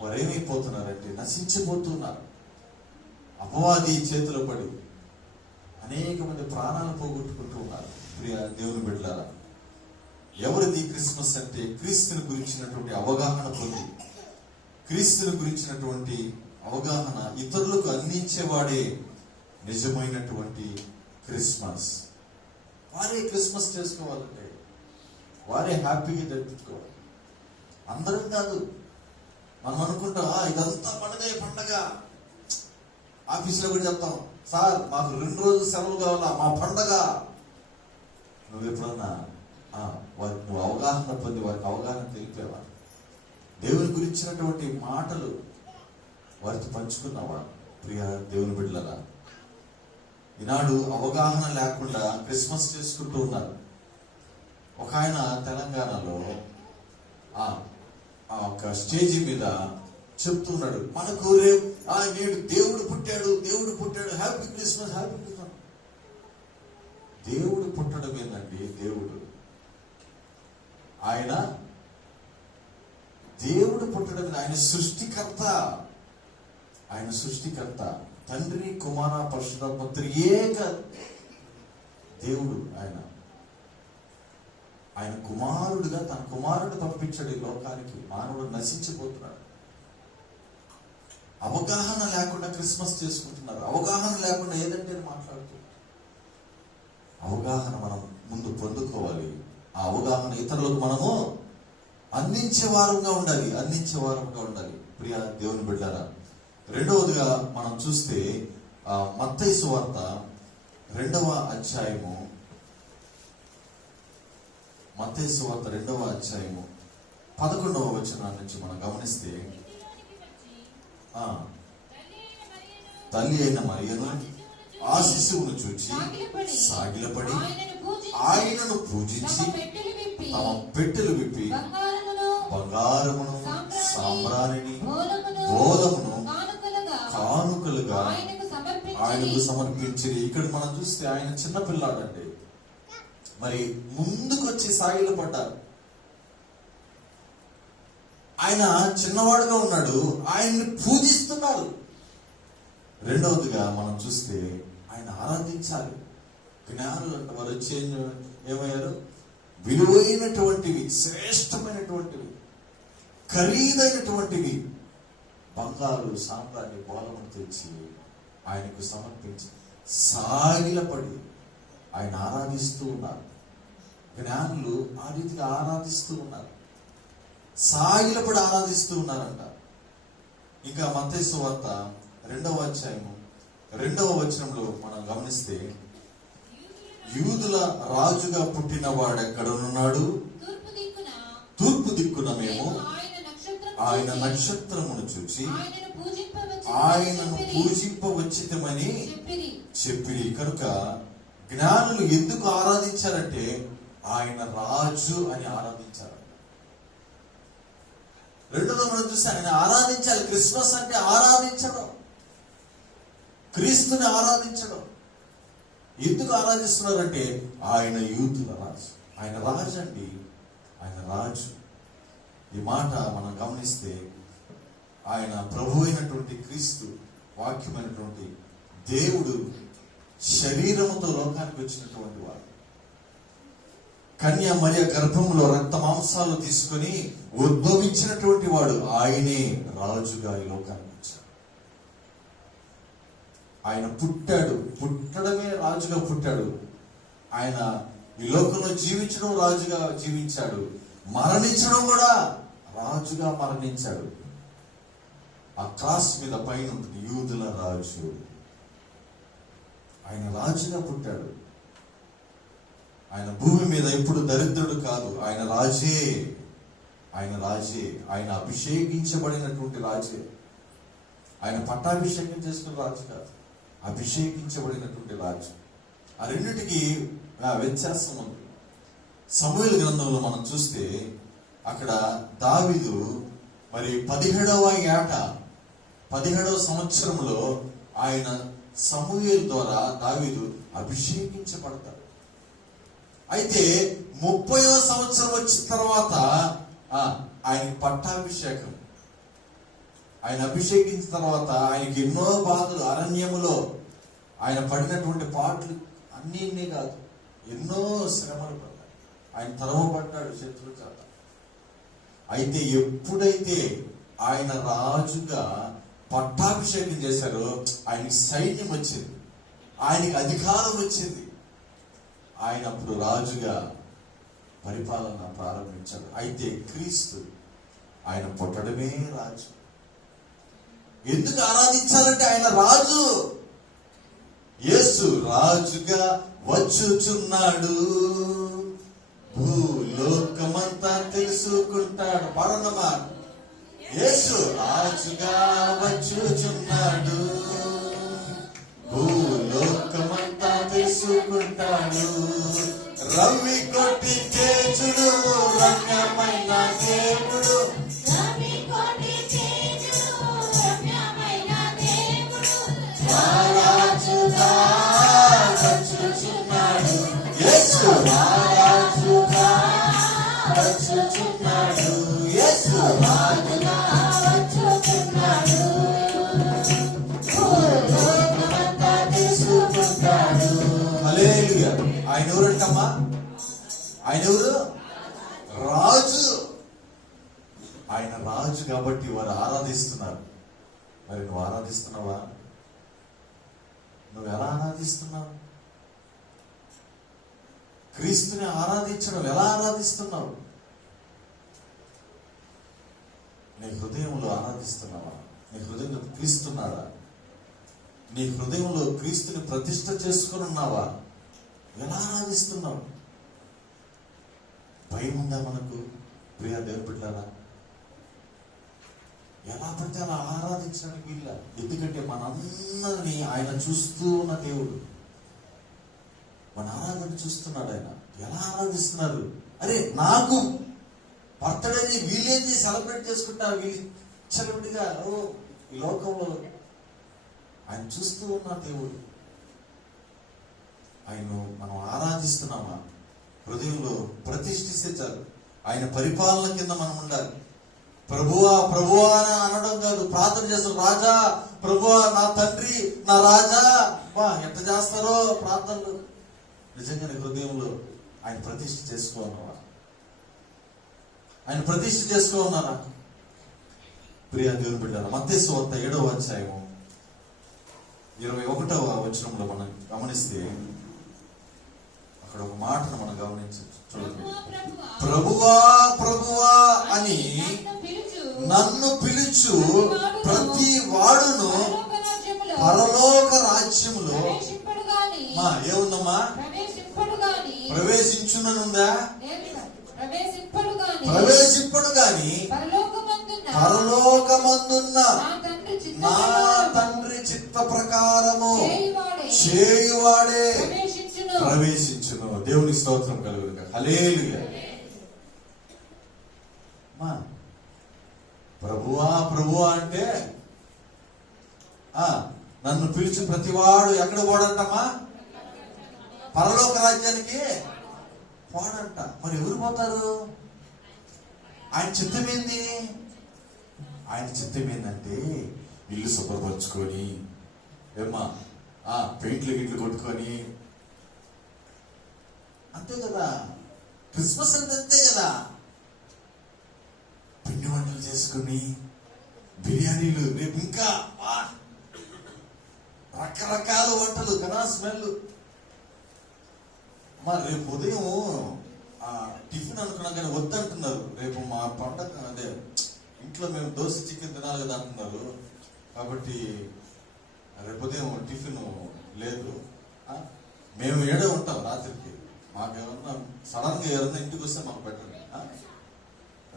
వారేమైపోతున్నారంటే నశించిపోతున్నారు. అపవాది చేతిలో పడి అనేక మంది ప్రాణాలు పోగొట్టుకుంటూ ఉన్నారు. ప్రియ దేవుని బిడ్డలారా, ఎవరిది క్రిస్మస్ అంటే క్రీస్తుని గురించినటువంటి అవగాహన పొంది, క్రీస్తుని గురించినటువంటి అవగాహన ఇతరులకు అందించేవాడే నిజమైనటువంటి క్రిస్మస్. వారే క్రిస్మస్ చేసుకోవాలంటే వారే హ్యాపీగా జరుపుకోవాలి. అందరం కాదు. మనం అనుకుంటాం ఇదంతా పండగ. ఆఫీసులో కూడా చెప్తాం, సార్ మాకు 2 రోజులు సెలవు కావాలా, మా పండగ. నువ్వు ఎప్పుడన్నా వారికి నువ్వు అవగాహన పొంది వారికి అవగాహన తెలిపేవా? దేవుని గురించినటువంటి మాటలు వారికి పంచుకున్నావా? ప్రియ దేవుని బిడ్డలారా, ఈనాడు అవగాహన లేకుండా క్రిస్మస్ చేసుకుంటూ ఉన్నారు. ఒక ఆయన తెలంగాణలో ఒక స్టేజి మీద చెప్తున్నాడు, మనకు రేపు నేడు దేవుడు పుట్టాడు, హ్యాపీ క్రిస్మస్, హ్యాపీ క్రిస్మస్. దేవుడు పుట్టడం ఏందండి? దేవుడు పుట్టడం, ఆయన సృష్టికర్త, తండ్రి, కుమార, పరిశుద్ధాత్మ త్రియేక దేవుడు. ఆయన కుమారుడుగా తన కుమారుడు పంపించాడు ఈ లోకానికి. మానవుడు నశించిపోతున్నాడు. అవగాహన లేకుండా క్రిస్మస్ చేసుకుంటున్నారు. అవగాహన లేకుండా ఏదంటే మాట్లాడుతున్నారు. అవగాహన మనం ముందు పొందుకోవాలి. ఆ అవగాహన ఇతరులకు మనము అందించే వారంగా ఉండాలి. ప్రియ దేవుని బిడ్డారా, రెండవదిగా మనం చూస్తే మత్తయి సువార్త 2వ అధ్యాయము, మత్తయి సువార్త 2వ అధ్యాయము 11వ వచనం నుంచి మనం గమనిస్తే, తల్లి అయిన మరియను ఆ శిశువును చూచి సాగిలపడి ఆయనను పూజించి తమ పెట్టెలు విప్పి బంగారమును, సాంబ్రాణిని, బోలమును కానుకలుగా ఆయనకు సమర్పించి. ఇక్కడ మనం చూస్తే ఆయన చిన్నపిల్లాడండి. మరి ముందుకు వచ్చి సాగిలు పడ్డారు. ఆయన చిన్నవాడుగా ఉన్నాడు, ఆయన్ని పూజిస్తున్నారు. రెండవదిగా మనం చూస్తే ఆయన ఆరాధించాలి. జ్ఞానులు అంటే వారు వచ్చి ఏమయ్యారు? విలువైనటువంటివి, శ్రేష్టమైనటువంటివి, ఖరీదైనటువంటివి బంగారు, సాంబ్రాణి, బోలమును తెచ్చి ఆయనకు సమర్పించి సాగిలపడి ఆయన ఆరాధిస్తూ ఉన్నారు. జ్ఞానులు ఆ రీతిగా ఆరాధిస్తూ ఉన్నారు, సాగిలపడి ఆరాధిస్తూ ఉన్నారంట. ఇంకా మత్తయి సువార్త 2వ అధ్యాయము 2వ వచనంలో మనం గమనిస్తే, యూదుల రాజుగా పుట్టిన వాడెక్కడనున్నాడు? తూర్పు దిక్కున మేము ఆయన నక్షత్రమును చూచి ఆయనను పూజింపవచ్చితమని చెప్పిరి. కనుక జ్ఞానులు ఎందుకు ఆరాధించారంటే ఆయన రాజు అని ఆరాధించారు. రెండోది మనం చూస్తే ఆయన ఆరాధించాలి. క్రిస్మస్ అంటే ఆరాధించడం, క్రీస్తుని ఆరాధించడం. ఎందుకు ఆరాధిస్తున్నారంటే ఆయన యూదుల రాజు, ఆయన రాజు అండి, ఆయన రాజు. ఈ మాట మనం గమనిస్తే ఆయన ప్రభు అయినటువంటి క్రీస్తు వాక్యమైనటువంటి దేవుడు శరీరముతో లోకానికి వచ్చినటువంటి వాడు. కన్య మరియ గర్భంలో రక్త మాంసాలు తీసుకొని ఉద్భవించినటువంటి వాడు. ఆయనే రాజుగా ఈ లోకానికి వచ్చాడు. ఆయన పుట్టాడు, పుట్టడమే రాజుగా పుట్టాడు. ఆయన ఈ లోకంలో జీవించడం రాజుగా జీవించాడు, మరణించడం కూడా రాజుగా మరణించాడు. ఆ క్రాస్ మీద పైన ఉంటుంది యూదుల రాజు. ఆయన రాజుగా పుట్టాడు. ఆయన భూమి మీద ఎప్పుడు దరిద్రుడు కాదు. ఆయన రాజే, ఆయన రాజే, ఆయన అభిషేకించబడినటువంటి రాజే. ఆయన పట్టాభిషేకం చేసుకున్న రాజు కాదు, అభిషేకించబడినటువంటి రాజు. ఆ రెండిటికి వ్యత్యాసం ఉంది. సమూయేలు గ్రంథంలో మనం చూస్తే అక్కడ దావీదు మరి 17వ ఏట 17వ సంవత్సరంలో ఆయన సమూయేలు ద్వారా దావీదు అభిషేకించబడతాడు. అయితే 30వ సంవత్సరం వచ్చిన తర్వాత ఆయన పట్టాభిషేకం. ఆయన అభిషేకించిన తర్వాత ఆయనకి ఎన్నో బాధలు, అరణ్యములో ఆయన పడినటువంటి పాటలు అన్నీ కాదు, ఎన్నో శ్రమలు పడ్డాయి. ఆయన తరమబడ్డాడు శత్రువు చేత. అయితే ఎప్పుడైతే ఆయన రాజుగా పట్టాభిషేకం చేశారో ఆయనకి సైన్యం వచ్చింది, ఆయనకి అధికారం వచ్చింది. ఆయన అప్పుడు రాజుగా పరిపాలన ప్రారంభించాడు. అయితే క్రీస్తు ఆయన పుట్టడమే రాజు. ఎందుకు ఆరాధించాలంటే ఆయన రాజు. యేసు రాజుగా వచ్చుచున్నాడు, భూలోకమంతా తెలుసుకుంటాడు. పాడనమ్మా. యేసు రాజుగా వచ్చుచున్నాడు, భూలోకమంతా తెలుసుకుంటాడు. రవి కొట్టి తేజుడు రమ్యమైన దేవుడు, రాజుగా వచ్చుచున్నాడు. యేసు రాజుగా వచ్చుచున్నాడు, యేసు రాజుగా వచ్చుచున్నాడు, భూలోకమంతా తెలుసుకుంటాడు. హల్లెలూయా. ఆయన ఎవరంటమ్మా? ఆయన ఎవరు? రాజు. ఆయన రాజు కాబట్టి వారు ఆరాధిస్తున్నారు. మరి నువ్వు ఆరాధిస్తున్నావా? నువ్వు ఎలా ఆరాధిస్తున్నావు? క్రీస్తుని ఆరాధించడం ఎలా ఆరాధిస్తున్నావు? నీ హృదయంలో ఆరాధిస్తున్నావా? నీ హృదయంలో క్రీస్తున్నాడా? నీ హృదయంలో క్రీస్తుని ప్రతిష్ఠ చేసుకుని ఉన్నావా? ఎలా ఆరాధిస్తున్నావు? భయం ఉందా మనకు? ప్రియా దేవుని బిడ్డలారా, ఎలా పడితే అలా ఆరాధించడానికి వీళ్ళ. ఎందుకంటే మనందరినీ ఆయన చూస్తూ ఉన్న దేవుడు, మన ఆరాధన చూస్తున్నాడు. ఆయన ఎలా ఆరాధిస్తున్నారు? అరే నాకు బర్త్డేని వీళ్ళేంది సెలబ్రేట్ చేసుకుంటారు, వీళ్ళు సెలబ్రిటీగా ఈ లోకంలో ఆయన చూస్తూ ఉన్న దేవుడు. ఆయన మనం ఆరాధిస్తున్నామా? హృదయంలో ప్రతిష్ఠిస్తే చాలు. ఆయన పరిపాలన కింద మనం ఉండాలి. ప్రభువా ప్రభువా అని అనడం కాదు, ప్రార్థన చేస్తాం. రాజా, ప్రభువా, నా తండ్రి, నా రాజా. ఎంత చేస్తారో ప్రార్థనలు. నిజంగానే హృదయంలో ఆయన ప్రతిష్ఠ చేసుకోన్నావా? ఆయన ప్రతిష్ఠ చేసుకోన్నారా? ప్రియా దేవుని బిడ్డలారా, మత్తయి సువార్త 7వ అధ్యాయము 21వ వచనంలో మనం గమనిస్తే అక్కడ ఒక మాటను మనం గమనించవచ్చు. చూడండి. ప్రభువా ప్రభువా అని నన్ను పిలుచు ప్రతి వాడును పరలోక రాజ్యములో ఏముందమ్మా? ప్రవేశించునుందా? ప్రవేశింపడు గాని పరలోకమందున్న నా తండ్రి చిత్త ప్రకారము చేయువాడే ప్రవేశించును. దేవుని స్తోత్రం కలుగును. హల్లెలూయా. ప్రభువా ప్రభువా అంటే నన్ను పిలిచి ప్రతివాడు ఎక్కడ పోడంటమ్మా? పరలోక రాజ్యానికి పోడంట. మరి ఎవరు పోతారు? ఆయన చిత్తం ఏంది? ఆయన చిత్తం ఏంటంటే ఇల్లు శుభ్రపరచుకొని ఏమ్మా పెయింట్లు గిట్లు కొట్టుకొని, అంతే కదా. క్రిస్మస్ అంటే అంతే కదా. పిండి వంటలు చేసుకుని బిర్యానీలు, రేపు ఇంకా రకరకాల వంటలు కదా, స్మెల్. మా రేపు ఉదయం టిఫిన్ అనుకున్నాం కానీ వద్దంటున్నారు. రేపు మా పండగ, అదే ఇంట్లో మేము దోశ చికెన్ తినాలి కదా అంటున్నారు. కాబట్టి రేపు ఉదయం టిఫిన్ లేదు. మేము ఏడే ఉంటాం రాత్రికి. మాకేమన్నా సడన్ గా ఎవరన్నా ఇంటికి వస్తే మాకు పెట్టండి.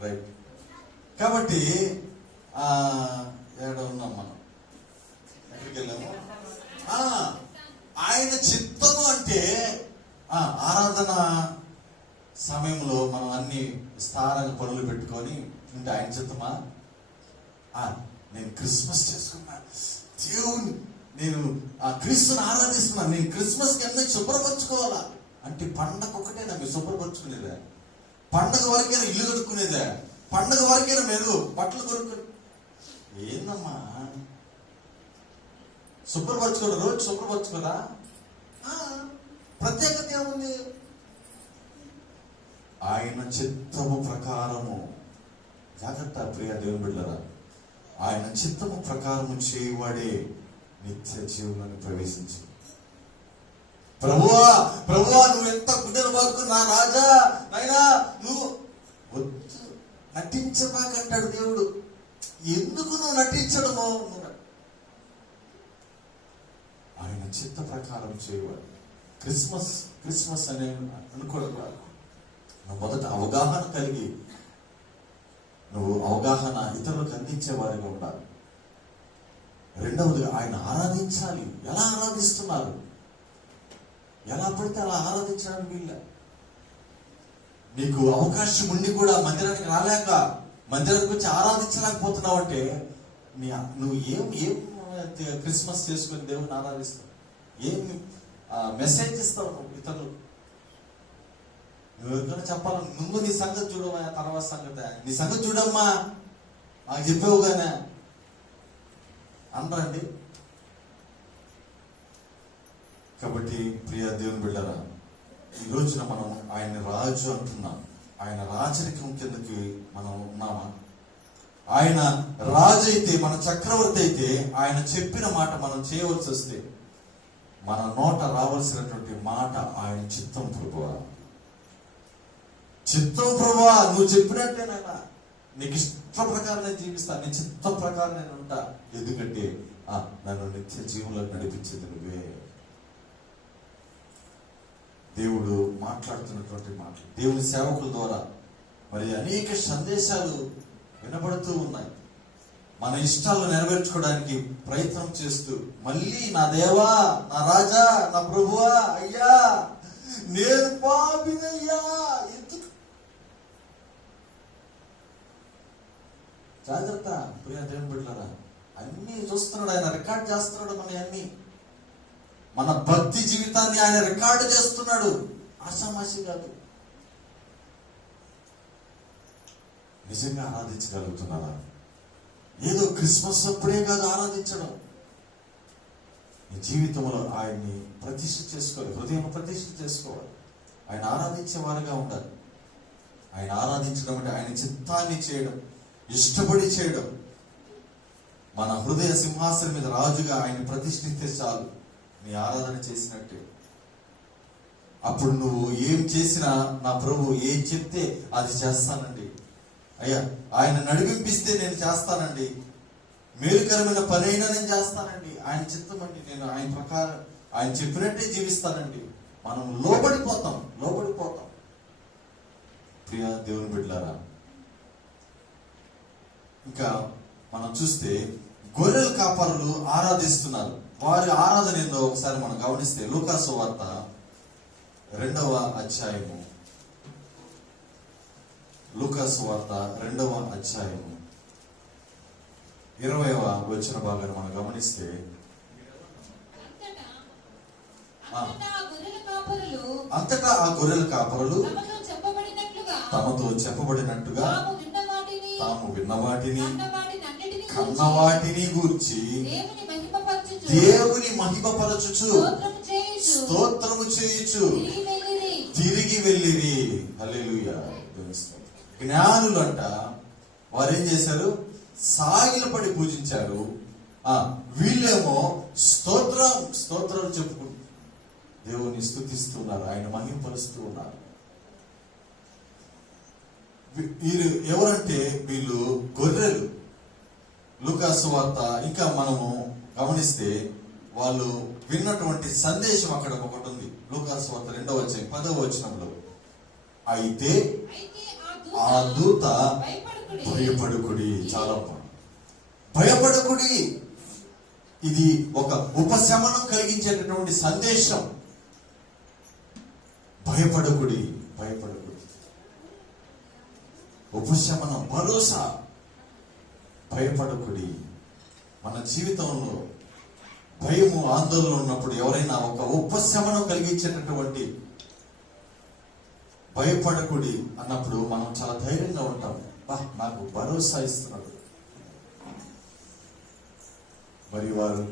రైట్. కాబట్టి ఏడ ఉన్నాం మనం, ఎక్కడికి వెళ్ళాము? ఆయన చిత్తము అంటే ఆరాధన సమయంలో మనం అన్ని విస్తారంగా పనులు పెట్టుకొని ఉంటే ఆయన చిత్తమా? నేను క్రిస్మస్ చేసుకున్నా, దేవుని నేను క్రీస్తుని ఆరాధిస్తున్నాను, నేను క్రిస్మస్ కి అన్నీ శుభ్రపరచుకోవాలా అంటే పండగ ఒకటేనా మీరు శుభ్రపరచుకునేదే? పండగ వరకైనా ఇల్లు కడుక్కునేదే? పండగ వరకైనా మీరు బట్టలు కొనుక్కునే? ఏందమ్మా శుభ్రపరచుకోరు? రోజు శుభ్రపరచుకోరా? ప్రత్యేకత ఏముంది? ఆయన చిత్తము ప్రకారము, జాగ్రత్త ప్రియ దేవుని బిడ్డలారా, ఆయన చిత్తము ప్రకారము చేయవాడే నిత్య జీవులను ప్రవేశించు. ప్రభువా ప్రభువా నువ్వు ఎంత గుండెలు బాదుకుని నా రాజా నాయనా నువ్వు వద్దు నటించబాకంటాడు దేవుడు. ఎందుకు నువ్వు నటించడము? ఆయన చిత్త ప్రకారం చేయవాడు. క్రిస్మస్ క్రిస్మస్ అనే అనుకోవడం కాదు. నువ్వు మొదట అవగాహన కలిగి, నువ్వు అవగాహన ఇతరులకు అందించేవారిగా ఉండాలి. రెండవదిగా ఆయన ఆరాధించాలి. ఎలా ఆరాధిస్తున్నారు? ఎలా పడితే అలా ఆరాధించడానికి వీళ్ళ. నీకు అవకాశం ఉండి కూడా మందిరానికి రాలేక, మందిరానికి వచ్చి ఆరాధించలేకపోతున్నావు అంటే నువ్వు ఏం క్రిస్మస్ చేసుకుని దేవుని ఆరాధిస్తావు? ఏం మెసేజ్ ఇస్తావు నువ్వు ఇతరులు? నువ్వు ఎవరికైనా చెప్పాలి, ముందు నీ సంగతి చూడవా, తర్వాత సంగతి నీ సంగతి చూడమ్మా నాకు చెప్పావుగానే అనరండి. కాబట్టి ప్రియ దేవుని బిడ్డలారా, ఈ రోజున మనం ఆయన రాజు అంటున్నాం. ఆయన రాజరికం కిందకి మనం ఉన్నామా? ఆయన రాజు అయితే, మన చక్రవర్తి అయితే, ఆయన చెప్పిన మాట మనం చేయవలసి వస్తే మన నోట రావాల్సినటువంటి మాట ఆయన చిత్తం ప్రభువా, చిత్తం ప్రభువా, నువ్వు చెప్పినట్టేనైనా నీకు ఇష్ట ప్రకారం నేను జీవిస్తాను, నీ చిత్తం ప్రకారం నేను ఉంటా. ఎందుకంటే నన్ను నిత్య జీవుల్లో నడిపించేది నువ్వే. దేవుడు మాట్లాడుతున్నటువంటి మాటలు, దేవుని సేవకుల ద్వారా మరి అనేక సందేశాలు వినబడుతూ ఉన్నాయి. మన ఇష్టాలు నెరవేర్చుకోవడానికి ప్రయత్నం చేస్తూ మళ్ళీ నా దేవా, నా రాజా, నా ప్రభువా, అయ్యా నేను పాపినయ్యా, ఎందుకు? జాగ్రత్త ప్రియ దేవుని బిడ్డలారా, అన్ని చూస్తున్నాడు ఆయన, రికార్డ్ చేస్తున్నాడు మన అన్ని. మన భక్తి జీవితాన్ని ఆయన రికార్డు చేస్తున్నాడు, ఆషామాషి కాదు. నిజంగా ఆరాధించగలుగుతున్నారా? ఏదో క్రిస్మస్ అప్పుడే కాదు ఆరాధించడం. నీ జీవితంలో ఆయన్ని ప్రతిష్ఠ చేసుకోవాలి, హృదయం ప్రతిష్ఠ చేసుకోవాలి. ఆయన ఆరాధించే వారిగా ఉండాలి. ఆయన ఆరాధించడం అంటే ఆయన చిత్తాన్ని చేయడం, ఇష్టపడి చేయడం. మన హృదయ సింహాసనం మీద రాజుగా ఆయన ప్రతిష్ఠిస్తే చాలు, నీ ఆరాధన చేసినట్టే. అప్పుడు నువ్వు ఏం చేసినా నా ప్రభు ఏం చెప్తే అది చేస్తానండి అయ్యా, ఆయన నడిపింపిస్తే నేను చేస్తానండి, మేలుకరమైన పని అయినా నేను చేస్తానండి, ఆయన చిత్తం అండి, నేను ఆయన ప్రకారం ఆయన చెప్పినట్టే జీవిస్తానండి. మనం లోబడిపోతాం. ప్రియ దేవుని బిడ్డలారా, ఇంకా మనం చూస్తే గొర్రెల కాపరులు ఆరాధిస్తున్నారు. వారి ఆరాధన ఏందో ఒకసారి మనం గమనిస్తే లూకాసు వార్త 2వ అధ్యాయము, లూకాసు వార్త 2వ అధ్యాయము 20వ వచన భాగాన్ని మనం గమనిస్తే, అంతటా ఆ గొర్రెల కాపరులు తమతో చెప్పబడినట్టుగా తాము విన్న వాటిని గూర్చి వాటిని గూర్చి దేవుని మహిమపరచుచు దేవుని మహిమపరచుచు స్తోత్రము చేయుచు స్తోత్రము చేయుచు తిరిగి వెళ్ళిరి. తిరిగి వెళ్ళిరి. హల్లెలూయా. జ్ఞానులంట వారేం చేశారు? సాగిలపడి పూజించారు. వీళ్ళేమో స్తోత్రాలు చెప్పుకుంటూ దేవుని స్తుతిస్తున్నారు, ఆయన మహిమపరుస్తూ ఉన్నారు. వీరు ఎవరంటే వీళ్ళు గొర్రెలు. లూకాసు వార్త ఇంకా మనము గమనిస్తే వాళ్ళు విన్నటువంటి సందేశం అక్కడ ఒకటి ఉంది. లూకాసు వార్త 2వ అధ్యాయం 10వ వచనంలో, అయితే ఆ దూత భయపడకుడి. చాలా భయపడకుడి. ఇది ఒక ఉపశమనం కలిగించేటటువంటి సందేశం. భయపడకుడి. ఉపశమనం, భరోసా. భయపడకుడి. మన జీవితంలో భయము, ఆందోళన ఉన్నప్పుడు ఎవరైనా ఒక ఉపశమనం కలిగించేటటువంటి భయపడకుడి అన్నప్పుడు మనం చాలా ధైర్యంగా ఉంటాం. నాకు భరోసా ఇస్తున్నాడు. మరి వారు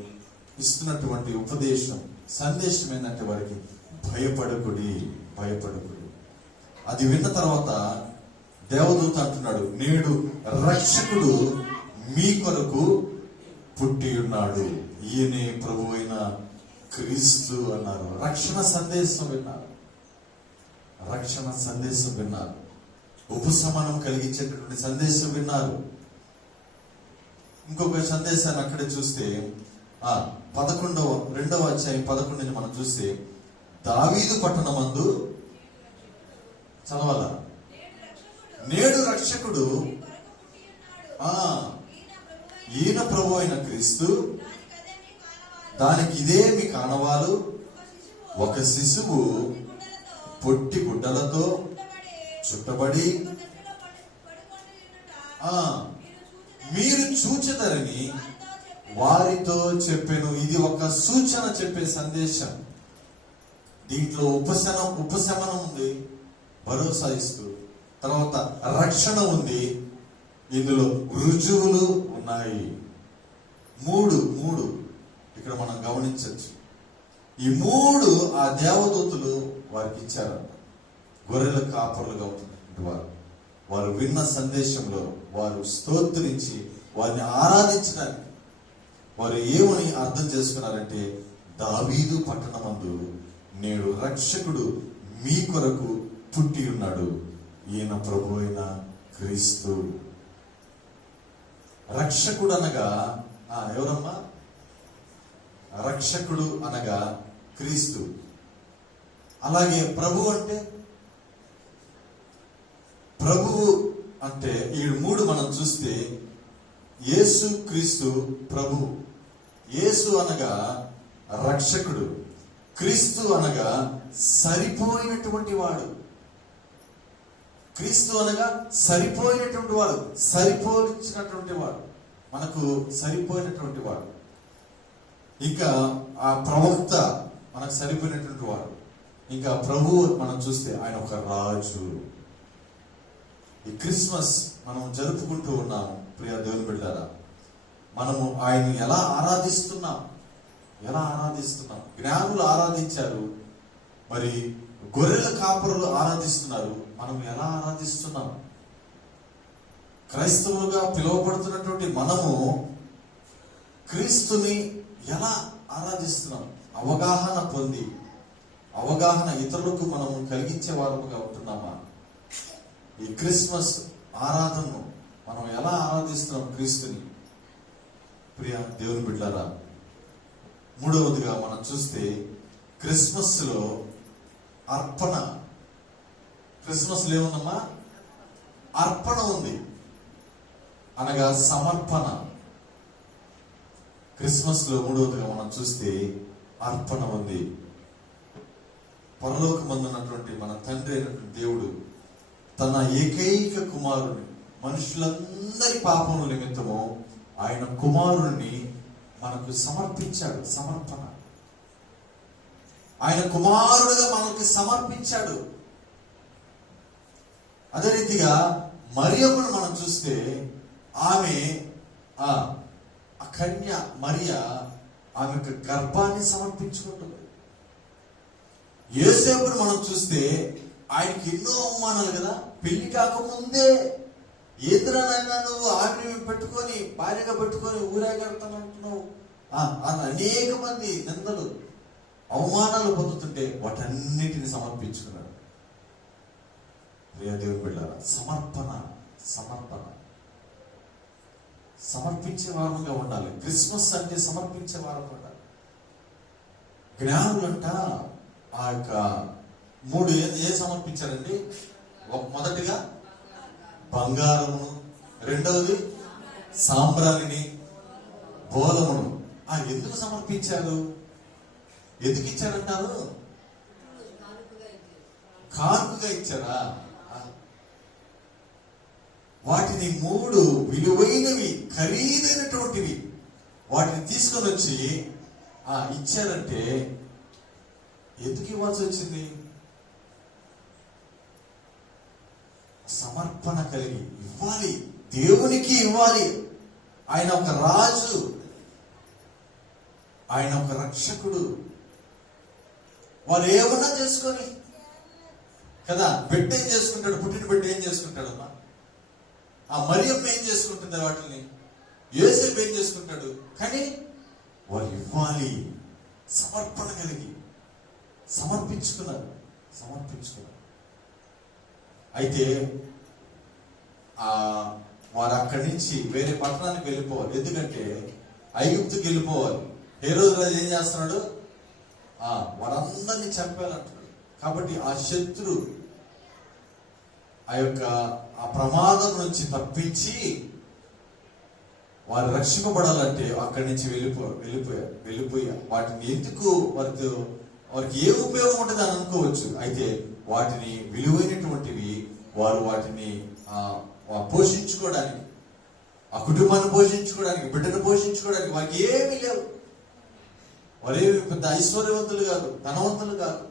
ఇస్తున్నటువంటి ఉపదేశం, సందేశం ఏంటంటే వారికి భయపడకుడి. అది విన్న తర్వాత దేవదూత అంటున్నాడు, నేడు రక్షకుడు మీ కొరకు పుట్టి ఉన్నాడు, ఈయనే ప్రభు అయిన క్రీస్తు అన్నారు. రక్షణ సందేశం విన్నారు. ఉపశమనం కలిగించేటటువంటి సందేశం విన్నారు. ఇంకొక సందేశాన్ని అక్కడే చూస్తే 2వ అధ్యాయం 11 మనం చూస్తే, దావీదు పట్టణమందు చదవాల, నేడు రక్షకుడు ఈయన ప్రభు అయిన క్రీస్తు, దానికి ఇదే మీ కానవాలు, ఒక శిశువు పొట్టి గుడ్డలతో చుట్టబడి మీరు చూచెదరని వారితో చెప్పాను. ఇది ఒక సూచన చెప్పే సందేశం. దీంట్లో ఉపశమనం ఉంది, భరోసా ఇస్తూ, తర్వాత రక్షణ ఉంది, ఇందులో రుజువులు ఉన్నాయి. మూడు ఇక్కడ మనం గమనించవచ్చు. ఈ 3 ఆ దేవదూతలు వారికి ఇచ్చారంట. గొర్రెల కాపరులుగా ఉంటున్నటువంటి వారు విన్న సందేశంలో వారు స్తోత్రించి వారిని ఆరాధించడానికి వారు ఏమని అర్థం చేసుకున్నారంటే, దావీదు పట్టణమందు నేడు రక్షకుడు మీ కొరకు పుట్టి ఉన్నాడు, ఈయన ప్రభు అయిన క్రీస్తు. రక్షకుడు అనగా ఎవరమ్మా? రక్షకుడు అనగా క్రీస్తు. అలాగే ప్రభు అంటే ఈ 3 మనం చూస్తే, యేసు క్రీస్తు ప్రభు. యేసు అనగా రక్షకుడు, క్రీస్తు అనగా సరిపోయినటువంటి వాడు. క్రీస్తు అనగా సరిపోయినటువంటి వాడు, సరిపోల్చినటువంటి వాడు, మనకు సరిపోయినటువంటి వాడు. ఇంకా ఆ ప్రవక్త మనకు సరిపోయినటువంటి వాడు. ఇంకా ప్రభువు మనం చూస్తే ఆయన ఒక రాజు. ఈ క్రిస్మస్ మనం జరుపుకుంటూ ఉన్నాము ప్రియ దేవుని బిడ్డలారా. మనము ఆయన ఎలా ఆరాధిస్తున్నాం? జ్ఞానులు ఆరాధించారు, మరి గొర్రెల కాపరులు ఆరాధిస్తున్నారు. మనం ఎలా ఆరాధిస్తున్నాం? క్రైస్తవులుగా పిలువబడుతున్నటువంటి మనము క్రీస్తుని ఎలా ఆరాధిస్తున్నాం? అవగాహన పొంది, ఇతరులకు మనము కలిగించే వారముగా ఉంటున్నామా? ఈ క్రిస్మస్ ఆరాధనను మనం ఎలా ఆరాధిస్తున్నాం క్రీస్తుని? ప్రియ దేవుని బిడ్డలారా, 3వదిగా మనం చూస్తే క్రిస్మస్ లో అర్పణ. క్రిస్మస్ లో ఏముందమ్మా? అర్పణ ఉంది, అనగా సమర్పణ. క్రిస్మస్ లో 3వదిగా మనం చూస్తే అర్పణ ఉంది. పరలోకమందున్నటువంటి మన తండ్రి అయినటువంటి దేవుడు తన ఏకైక కుమారుని, మనుషులందరి పాపముల నిమిత్తము ఆయన కుమారుని మనకు సమర్పించాడు. సమర్పణ. ఆయన కుమారుడుగా మనకి సమర్పించాడు. అదే రీతిగా మరియమ్మను మనం చూస్తే ఆమె ఆ కన్య మరియా ఆమె గర్భాన్ని సమర్పించుకుంటుంది. యోసేపుని మనం చూస్తే ఆయనకి ఎన్నో అవమానాలు కదా. పెళ్లి కాకముందే ఏంద్రనైనా నువ్వు ఆవిడని పెట్టుకొని భార్యగా పెట్టుకొని ఊరేగలుగుతానంటున్నావు అని అనేక మంది నిందలు అవమానాలు పొందుతుంటే వాటన్నిటిని సమర్పించుకున్నాడు. ప్రియ దేవుని బిడ్డలారా, సమర్పించే వారంగా ఉండాలి. క్రిస్మస్ అంటే సమర్పించే వారం ఉండాలి. జ్ఞానులంట ఆ యొక్క 3 ఏ సమర్పించారండి? మొదటిగా బంగారమును, రెండవది సాంబ్రాణిని, బోలమును. ఎందుకు సమర్పించారు? ఎందుకు ఇచ్చారంటారు? కానుకగా ఇచ్చారా? వాటిని 3 విలువైనవి, ఖరీదైనటువంటివి వాటిని తీసుకొని వచ్చి ఇచ్చారంటే ఎందుకు ఇవ్వాల్సి వచ్చింది? సమర్పణ కలిగి ఇవ్వాలి, దేవునికి ఇవ్వాలి. ఆయన ఒక రాజు, ఆయన ఒక రక్షకుడు. వారు ఏమన్నా చేసుకొని కదా. బిడ్డ ఏం చేసుకుంటాడు? పుట్టిన బిడ్డ ఏం చేసుకుంటాడమ్మా? ఆ మరియమ్మ ఏం చేసుకుంటుంది? వాటిని యోసేపు ఏం చేసుకుంటాడు? కానీ వారు ఇవ్వాలి, సమర్పణ కలిగి సమర్పించుకున్నారు. అయితే వారు అక్కడి నుంచి వేరే పట్టణానికి వెళ్ళిపోవాలి. ఎందుకంటే ఐగుప్తుకి వెళ్ళిపోవాలి. హేరోదు రాజు ఏం చేస్తున్నాడు? వారందరినీ చంపాలంటున్నాడు. కాబట్టి ఆ శత్రు ఆ ప్రమాదం నుంచి తప్పించి వారు రక్షింపబడాలంటే అక్కడి నుంచి వెళ్ళిపోయారు. వాటిని ఎందుకు వారికి ఏ ఉపయోగం ఉంటుంది అని అనుకోవచ్చు. అయితే వాటిని విలువైనటువంటివి వారు వాటిని పోషించుకోవడానికి, ఆ కుటుంబాన్ని పోషించుకోవడానికి, బిడ్డను పోషించుకోవడానికి వారికి ఏమీ లేవు. వారేమి పెద్ద ఐశ్వర్యవంతులు కాదు, ధనవంతులు కాదు.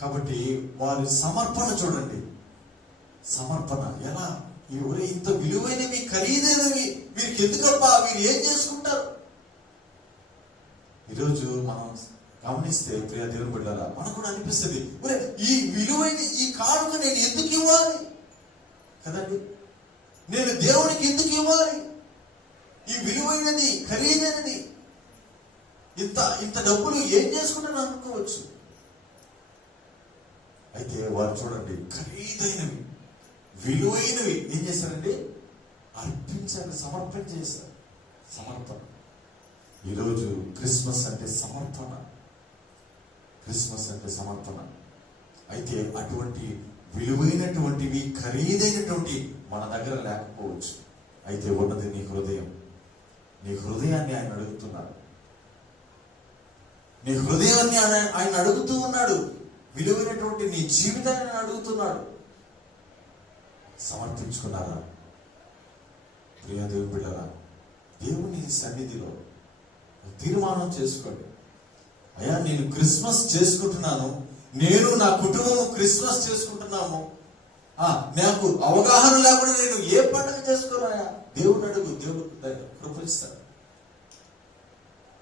కాబట్టి వారి సమర్పణ చూడండి. సమర్పణ ఎలా? ఇంత విలువైనవి, ఖరీదైనవి వీరికి ఎందుకబ్బా, వీరు ఏం చేసుకుంటారు? ఈరోజు మనం గమనిస్తే ప్రియ దేవుని బిడ్డలారా, మనకు కూడా అనిపిస్తుంది, ఈ విలువైన ఈ కానుక నేను ఎందుకు ఇవ్వాలి కదండి? నేను దేవునికి ఎందుకు ఇవ్వాలి? ఈ విలువైనది, ఖరీదైనది, ఇంత డబ్బులు ఏం చేసుకుంటాను అనుకోవచ్చు. అయితే వారు చూడండి, ఖరీదైనవి, విలువైనవి ఏం చేశారండి? అర్పించారు, సమర్పణ చేశారు. సమర్పణ. ఈరోజు క్రిస్మస్ అంటే సమర్పణ. అయితే అటువంటి విలువైనటువంటివి, ఖరీదైనటువంటి మన దగ్గర లేకపోవచ్చు. అయితే ఉన్నది నీ హృదయం. నీ హృదయాన్ని ఆయన అడుగుతున్నాడు. నీ హృదయాన్ని ఆయన అడుగుతూ ఉన్నాడు. విలువైనటువంటి నీ జీవితాన్ని అడుగుతున్నాడు. సమర్పించుకున్నారా ప్రియ దేవుని బిడ్డలారా? దేవుని సన్నిధిలో తీర్మానం చేసుకోండి. అయ్యా, నేను క్రిస్మస్ చేసుకుంటున్నాను, నేను నా కుటుంబం క్రిస్మస్ చేసుకుంటున్నాము. నాకు అవగాహన లేకుండా నేను ఏ పండుగ చేసుకోరాయా? దేవుడు అడుగు, దేవుడు కృపరిస్తాడు.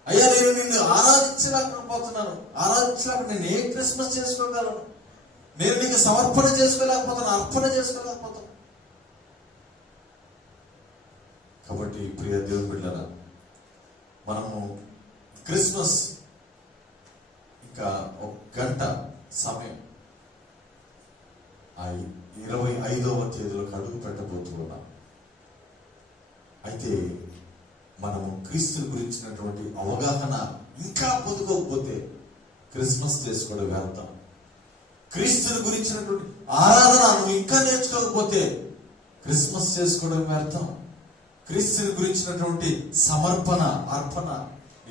అయ్యా, నేను నిన్ను ఆరాధించలేకపోతున్నాను, నేను ఏ క్రిస్మస్ చేసుకోగలను? నేను నీకు సమర్పణ చేసుకోలేకపోతాను, అర్పణ చేసుకోలేకపోతాను. కాబట్టి ప్రియ దేవుని బిడ్డలారా, మనము క్రిస్మస్ ఇంకా 1 గంట సమయం 25వ తేదీలోకి అడుగు పెట్టబోతూ ఉన్నాం. అయితే మనము క్రీస్తు గురించినటువంటి అవగాహన ఇంకా పొందుకోకపోతే క్రిస్మస్ చేసుకోవడం వ్యర్థం. క్రీస్తుని గురించినటువంటి ఆరాధన నువ్వు ఇంకా నేర్చుకోకపోతే క్రిస్మస్ చేసుకోవడం వ్యర్థం. క్రీస్తుని గురించినటువంటి సమర్పణ, అర్పణ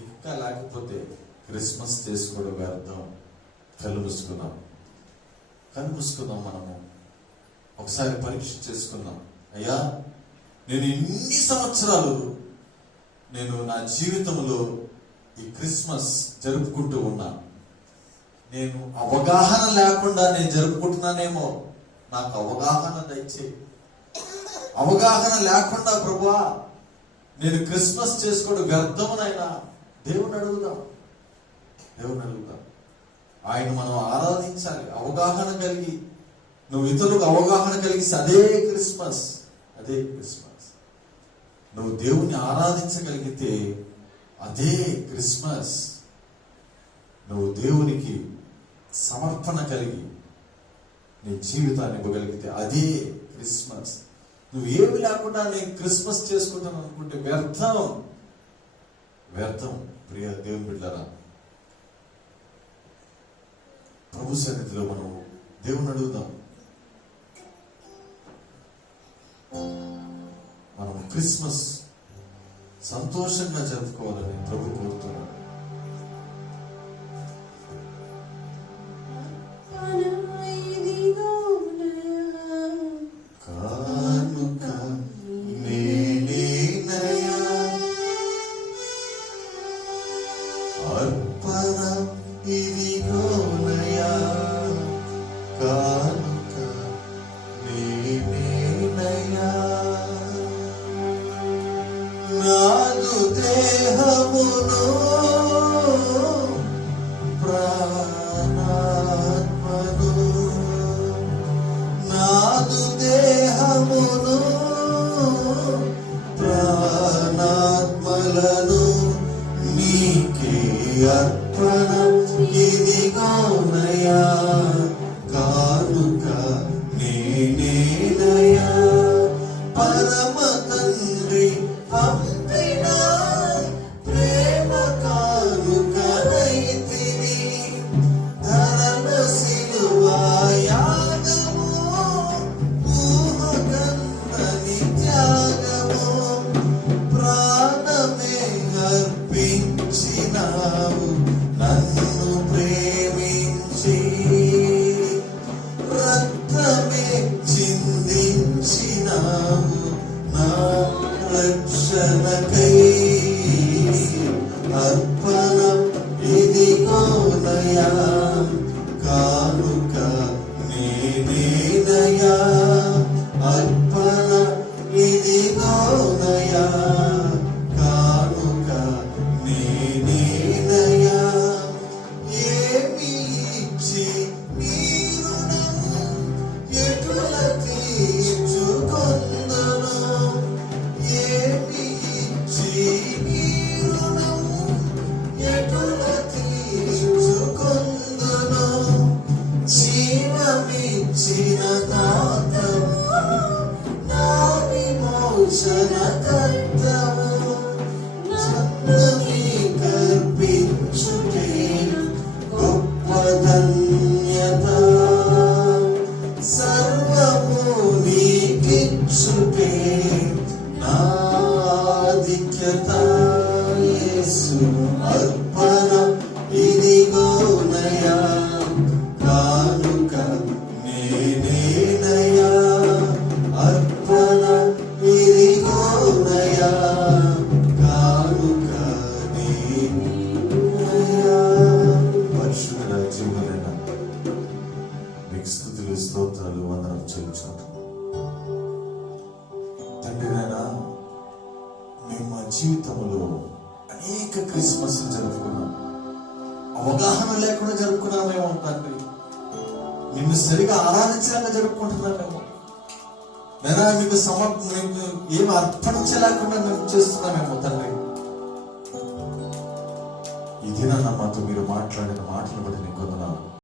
ఇంకా లేకపోతే క్రిస్మస్ చేసుకోవడం వ్యర్థం. కళ్ళు మూసుకుందాం. మనము ఒకసారి పరీక్ష చేసుకుందాం. అయ్యా, నేను ఇన్ని సంవత్సరాలు నేను నా జీవితంలో ఈ క్రిస్మస్ జరుపుకుంటూ ఉన్నా. నేను అవగాహన లేకుండా నేను జరుపుకుంటున్నానేమో, నాకు అవగాహన దయచేయి. అవగాహన లేకుండా ప్రభువా నేను క్రిస్మస్ చేసుకోవడం వ్యర్థమునైనా దేవుని అడుగుదాం. ఆయన మనం ఆరాధించాలి. అవగాహన కలిగి, నువ్వు ఇతరులకు అవగాహన కలిగిస్తే అదే క్రిస్మస్. నువ్వు దేవుణ్ణి ఆరాధించగలిగితే అదే క్రిస్మస్. నువ్వు దేవునికి సమర్పణ కలిగి నీ జీవితాన్ని ఇవ్వగలిగితే అదే క్రిస్మస్. నువ్వు ఏమి లేకుండా నేను క్రిస్మస్ చేసుకుంటాను అనుకుంటే వ్యర్థం. ప్రియ దేవుని బిడ్డలారా, ప్రభు సన్నిధిలో మనం దేవుని అడుగుదాం. మనం క్రిస్మస్ సంతోషంగా జరుపుకోవాలని ప్రభు కోరుతున్నాడు. నాదు దేహమును ప్రాణాత్మను, నాదు దేహమును ప్రాణాత్మలను నీకే అర్పణ ఇదిగోనయా, కానుక నేనేనయా. పరమ తండ్రి పంపిన ప్రేమ కానుకనైతివి, ధరలో సిలువ యాగము, ఊహకందని త్యాగము, ప్రాణమే అర్పించినావు నన్ను ప్రేమించి, రక్తమే చిందించినావు నా రక్షణకై. అర్పణ ఇదిగోనయా, కానుక నేనేనయా. అర్పణ ఇదిగోనయా, కానుక నేనేనయా. ఏమి ఇచ్చి మీరు ఎటుల తీర్చుకొందును, ఏమి ఇచ్చి మీరు ఎటుల తీర్చుకొందును. జీవమిచ్చిన దాతవు, నా విమోచన కర్తవు, జన్మని కర్పించుటే గొప్ప ధన్యత. సర్వము నీకిచ్చుటే నాధిక్యత. యేసు అర్పణ ఇదిగోనయా, కానుక నేనేనయా. అర్పణ ఇదిగోనయా, కానుక నేనేనయా. పరిశుద్ధ జీవులైన మీకు స్తుతులు స్తోత్రాలు వందనం చెల్లించుకుంటాం. తండ్రి నాయనా, మేము మా జీవితంలో అనేక క్రిస్మస్ జరుపుకున్నాం. అవగాహన లేకుండా జరుపుకున్నామేమో తండ్రి. నిన్ను సరిగా ఆరాధించలేక జరుపుకుంటున్నామేమో. నేను మీకు మీకు ఏమి అర్పణించలేకుండా మేము చేస్తున్నామేమో తండ్రి. ఇది నాన్న మాతో మీరు మాట్లాడిన మాటలు బట్టి నీకు వందనాలు.